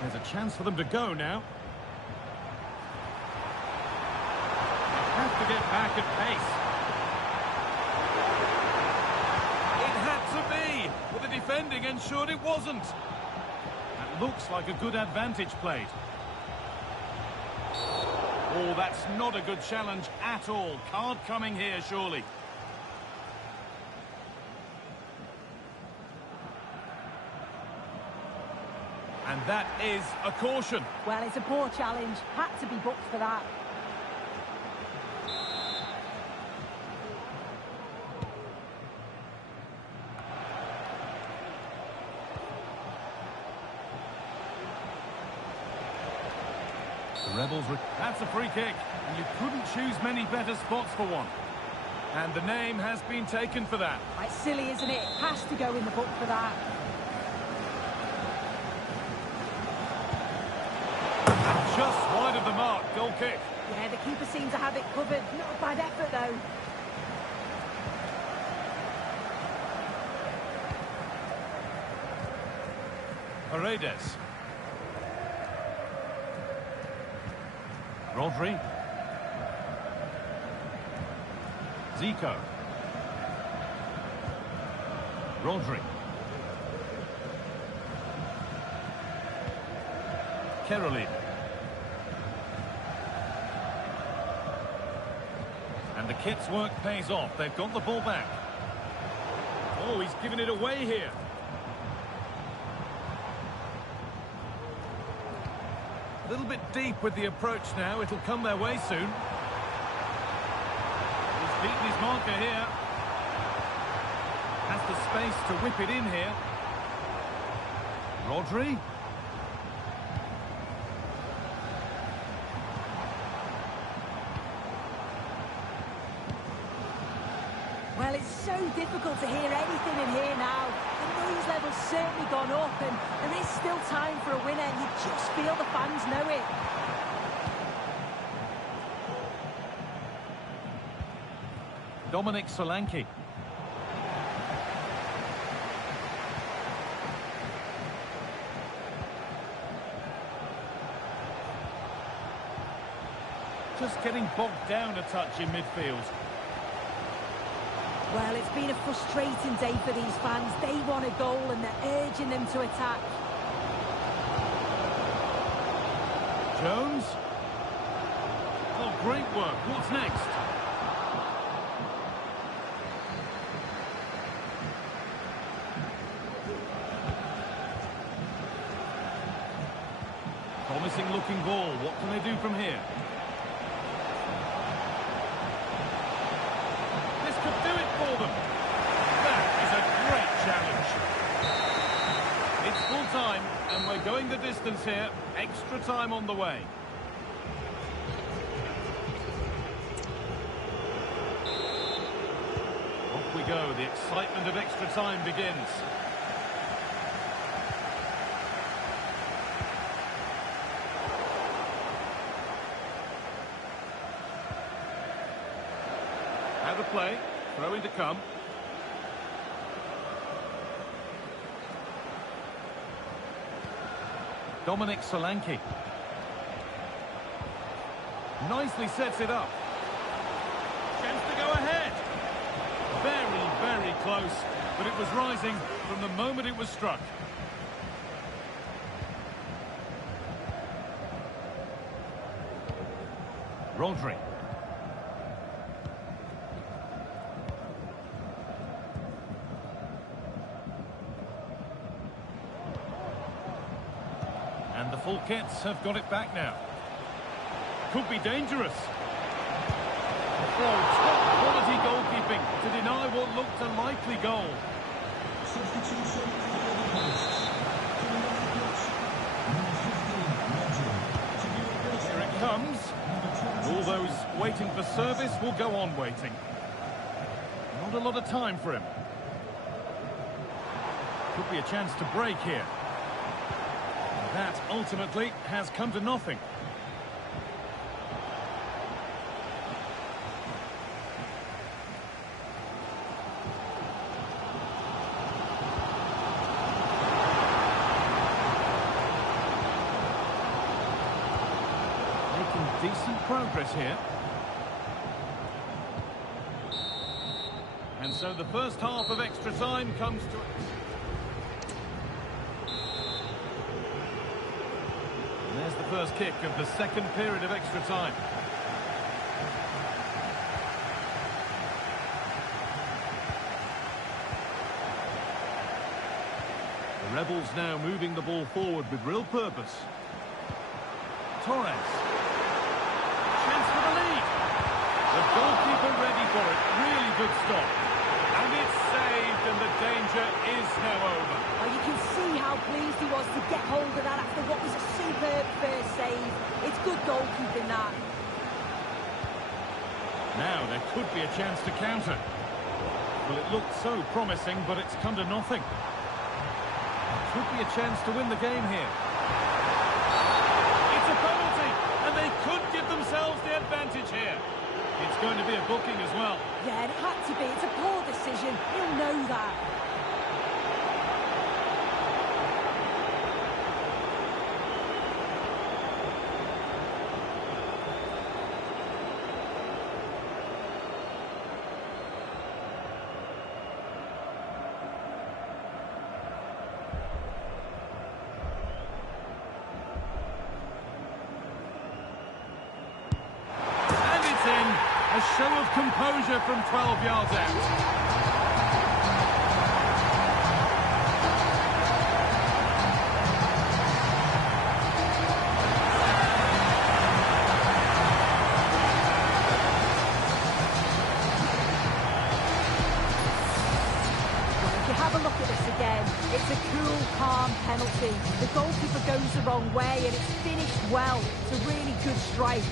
There's a chance for them to go now. to get back at pace. It had to be, but the defending ensured it wasn't. That looks like a good advantage played. Oh, that's not a good challenge at all. Card coming here, surely. And that is a caution. Well, it's a poor challenge. Had to be booked for that. The Rebels... That's a free kick. And you couldn't choose many better spots for one. And the name has been taken for that. It's silly, isn't it? Has to go in the book for that. Just wide of the mark, goal kick. Yeah, the keeper seemed to have it covered. Not a bad effort, though. Paredes. Rodri. Zico. Rodri. Kerolin. And the kit's work pays off. They've got the ball back. Oh, he's given it away here. A little bit deep with the approach now. It'll come their way soon. He's beaten his marker here. Has the space to whip it in here. Rodri. Well, it's so difficult to hear anything in here now. The noise level's certainly gone up, and there is still time for a winner. You just feel the fans know it. Dominic Solanke. Just getting bogged down a touch in midfield. Well, it's been a frustrating day for these fans. They want a goal and they're urging them to attack. Jones. Oh, great work. What's next? Promising looking ball. What can they do from here? Could do it for them. That is a great challenge. It's full time, and we're going the distance here. Extra time on the way. Off we go. The excitement of extra time begins. Out of play. Throw in to come. Dominic Solanke. Nicely sets it up. Chance to go ahead. Very, very close. But it was rising from the moment it was struck. Rodri. And the full kits have got it back now. Could be dangerous. Oh, top quality goalkeeping to deny what looked a likely goal. Substitution for the posts. Coming off the pitch, number 15, Rodri. To be replaced Here it comes. All those waiting for service will go on waiting. Not a lot of time for him. Could be a chance to break here. That ultimately has come to nothing. Making decent progress here. And so the first half of extra time comes to... And there's the first kick of the second period of extra time. The Rebels now moving the ball forward with real purpose. Torres. Chance for the lead. The goalkeeper ready for it. Really good stop. And it's saved, and the danger is now over. Well, you can see how pleased he was to get hold of that after what was a superb first save. It's good goalkeeping, that. Now there could be a chance to counter. Well, it looked so promising, but it's come to nothing. Could be a chance to win the game here. It's a penalty, and they could give themselves the advantage here. It's going to be a booking as well. Yeah, it had to be. It's a poor decision. He'll know that. A show of composure from 12 yards out. If you have a look at this again, it's a cool, calm penalty. The goalkeeper goes the wrong way and it's finished well. It's a really good strike.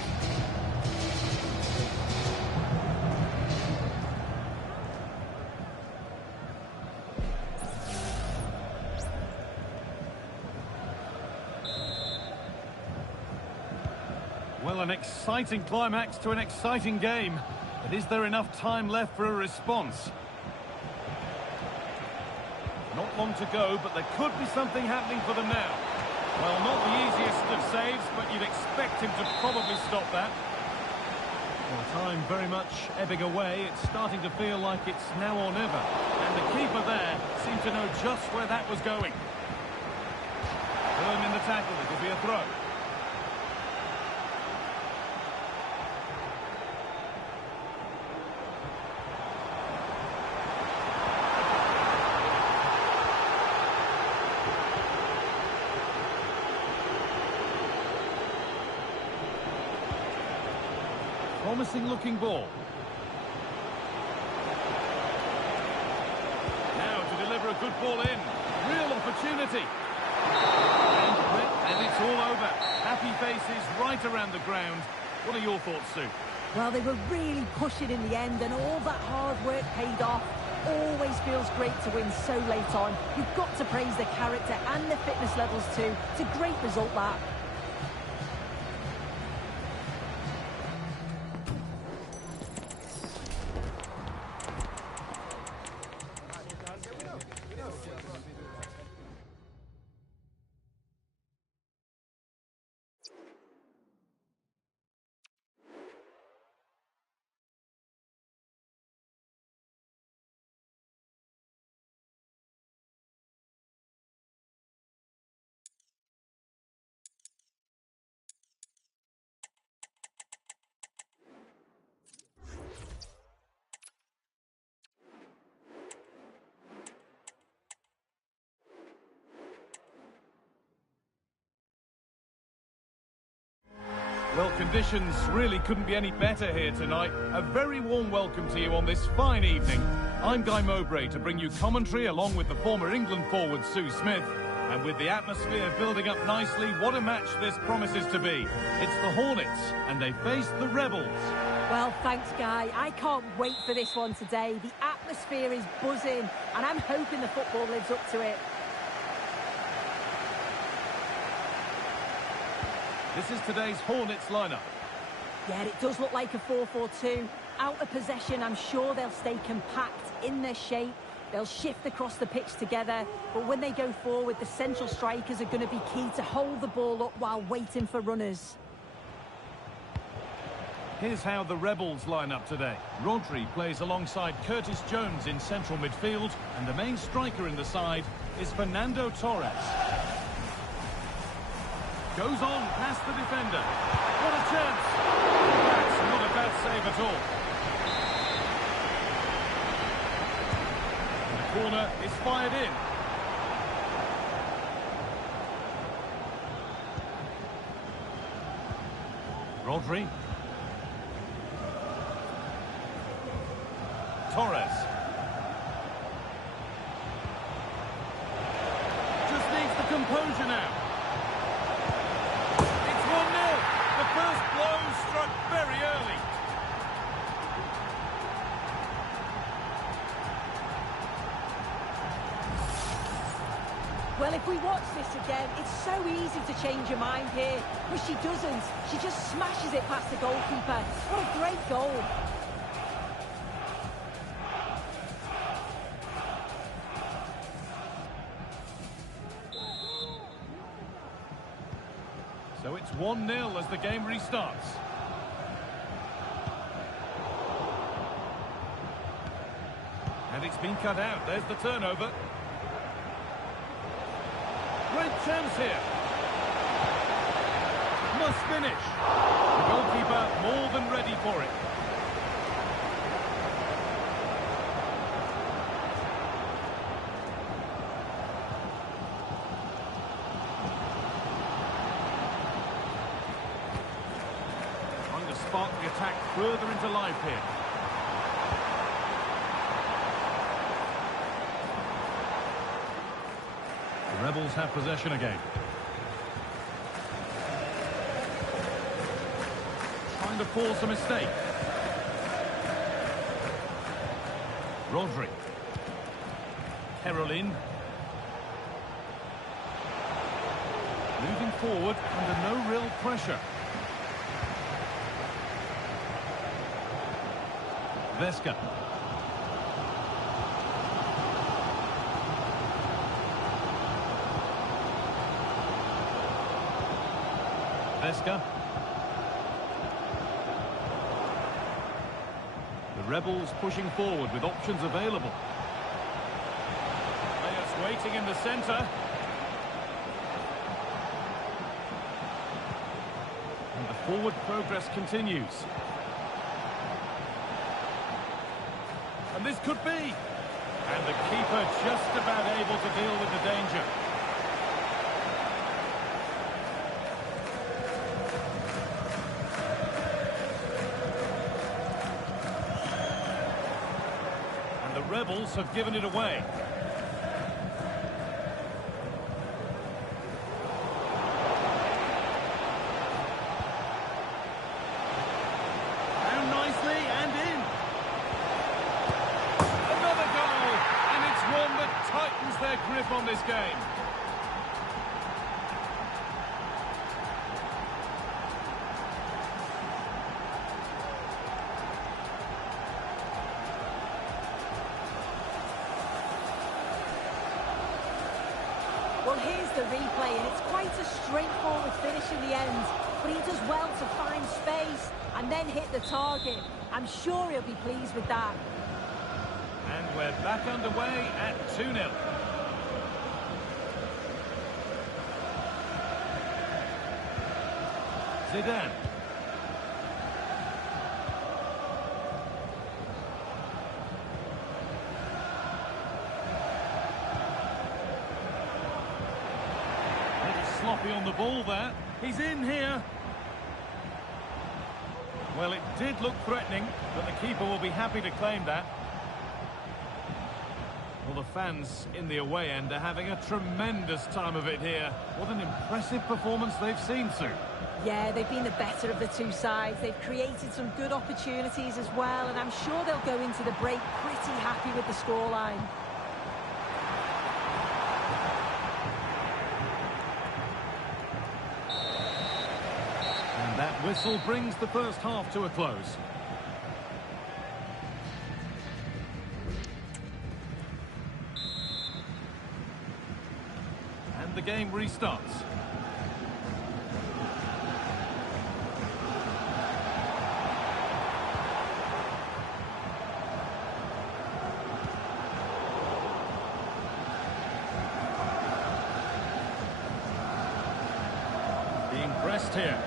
Well, an exciting climax to an exciting game. But is there enough time left for a response? Not long to go, but there could be something happening for them now. Well, not the easiest of saves, but you'd expect him to probably stop that. Well, time very much ebbing away. It's starting to feel like it's now or never. And the keeper there seemed to know just where that was going. Firm in the tackle, it'll be a throw. Promising looking ball. Now to deliver a good ball in. Real opportunity. And it's all over. Happy faces right around the ground. What are your thoughts, Sue? Well, they were really pushing in the end and all that hard work paid off. Always feels great to win so late on. You've got to praise the character and the fitness levels too. It's a great result, that. Well, conditions really couldn't be any better here tonight. A very warm welcome to you on this fine evening. I'm Guy Mowbray to bring you commentary along with the former England forward Sue Smith. And with the atmosphere building up nicely, what a match this promises to be. It's the Hornets, and they face the Rebels. Well, thanks, Guy. I can't wait for this one today. The atmosphere is buzzing, and I'm hoping the football lives up to it. This is today's Hornets lineup. Yeah, it does look like a 4-4-2. Out of possession, I'm sure they'll stay compact in their shape. They'll shift across the pitch together. But when they go forward, the central strikers are going to be key to hold the ball up while waiting for runners. Here's how the Rebels line up today. Rodri plays alongside Curtis Jones in central midfield, and the main striker in the side is Fernando Torres. Goes on past the defender. What a chance! That's not a bad save at all. And the corner is fired in. Rodri. Torres. Just needs the composure now. It's 1-0. The first blow struck very early. Well, if we watch this again, it's so easy to change your mind here. But she doesn't. She just smashes it past the goalkeeper. What a great goal. So it's 1-0 as the game restarts. And it's been cut out. There's the turnover. Great chance here. Must finish. The goalkeeper more than ready for it. Trying to spark the attack further into life here. The Rebels have possession again. Trying to force a mistake. Rodri. Caroline. Moving forward under no real pressure. Vesca. Vesca. The Rebels pushing forward with options available. Players waiting in the centre. And the forward progress continues. And this could be. And the keeper just about able to deal with the danger. And the Rebels have given it away. Down nicely and in. Another goal, and it's one that tightens their grip on this game. Well, here's the replay, and it's quite a straightforward finish in the end. But he does well to find space and then hit the target. I'm sure he'll be pleased with that. And we're back underway at 2-0. Zidane. Sloppy on the ball there. He's in here. Well, it did look threatening, but the keeper will be happy to claim that. Well, the fans in the away end are having a tremendous time of it here. What an impressive performance they've seen, Sue. Yeah, they've been the better of the two sides. They've created some good opportunities as well, and I'm sure they'll go into the break pretty happy with the scoreline. And that whistle brings the first half to a close. And the game restarts. contest here.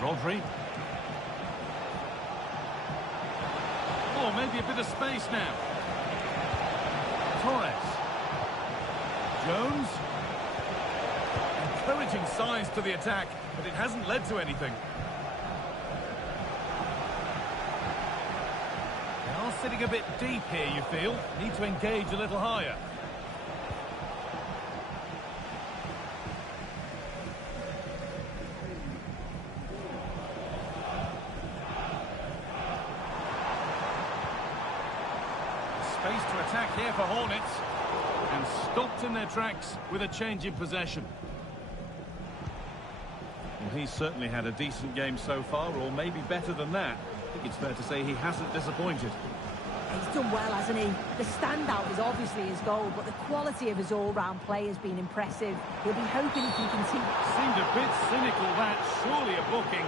Rodri. Oh, maybe a bit of space now. Torres. Jones. Encouraging signs to the attack, but it hasn't led to anything. They are sitting a bit deep here, you feel. Need to engage a little higher. Space to attack here for Hornets. And stopped in their tracks with a change in possession. Well, he's certainly had a decent game so far, or maybe better than that. I think it's fair to say he hasn't disappointed. He's done well, hasn't he? The standout is obviously his goal, but the quality of his all-round play has been impressive. He'll be hoping he can continue. Seemed a bit cynical, that. Surely a booking.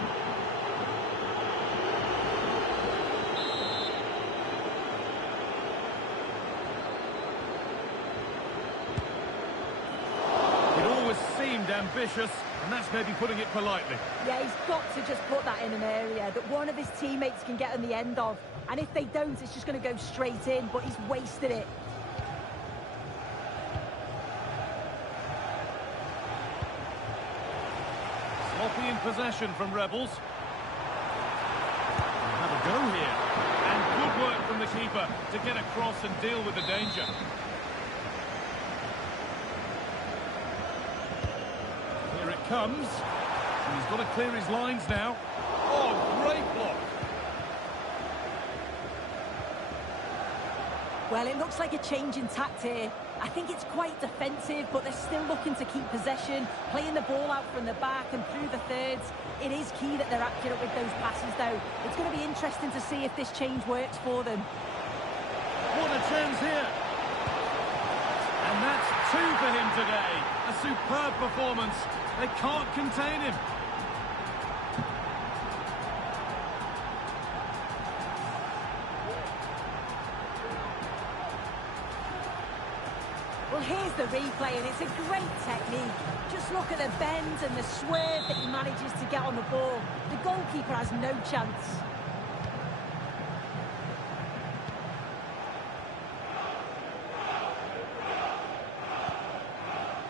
Ambitious, and that's maybe putting it politely. Yeah, he's got to just put that in an area that one of his teammates can get on the end of, and if they don't, it's just going to go straight in, but he's wasted it. Sloppy in possession from Rebels. They'll have a go here, and good work from the keeper to get across and deal with the danger. Comes, and he's got to clear his lines now. Oh, great block. Well, it looks like a change in tact here. I think it's quite defensive, but they're still looking to keep possession, playing the ball out from the back and through the thirds. It is key that they're accurate with those passes, though. It's going to be interesting to see if this change works for them. What a chance here. And that's two for him today. A superb performance. They can't contain him. Well, here's the replay, and it's a great technique. Just look at the bend and the swerve that he manages to get on the ball. The goalkeeper has no chance.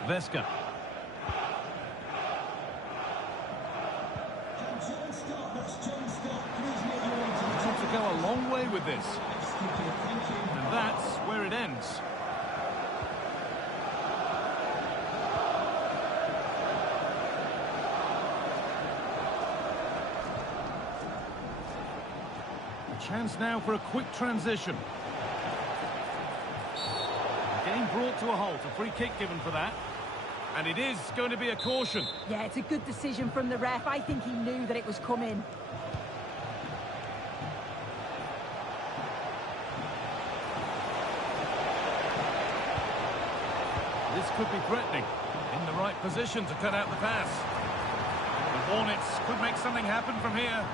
Vesca. To go a long way with this. And that's where it ends. A chance now for a quick transition. Game brought to a halt, a free kick given for that. And it is going to be a caution. Yeah, it's a good decision from the ref. I think he knew that it was coming. This could be threatening. In the right position to cut out the pass. The Hornets could make something happen from here.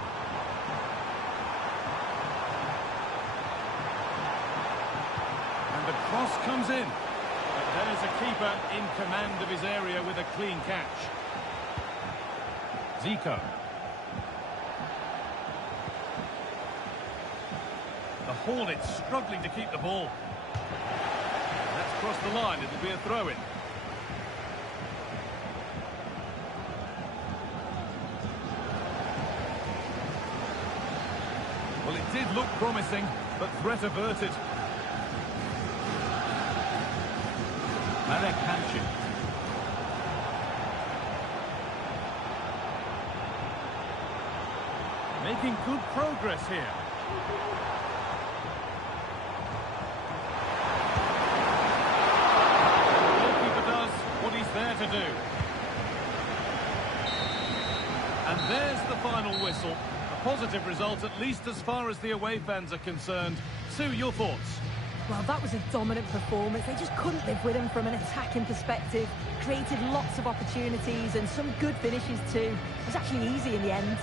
And the cross comes in. But there's a keeper in command of his area with a clean catch. Zico. The Hornets struggling to keep the ball. That's crossed the line. It'll be a throw-in. Well, it did look promising, but threat averted. Marek Hamšík. Making good progress here. The goalkeeper does what he's there to do. And there's the final whistle. A positive result, at least as far as the away fans are concerned. Sue, your thoughts? Well, that was a dominant performance. They just couldn't live with him from an attacking perspective. Created lots of opportunities and some good finishes too. It was actually easy in the end.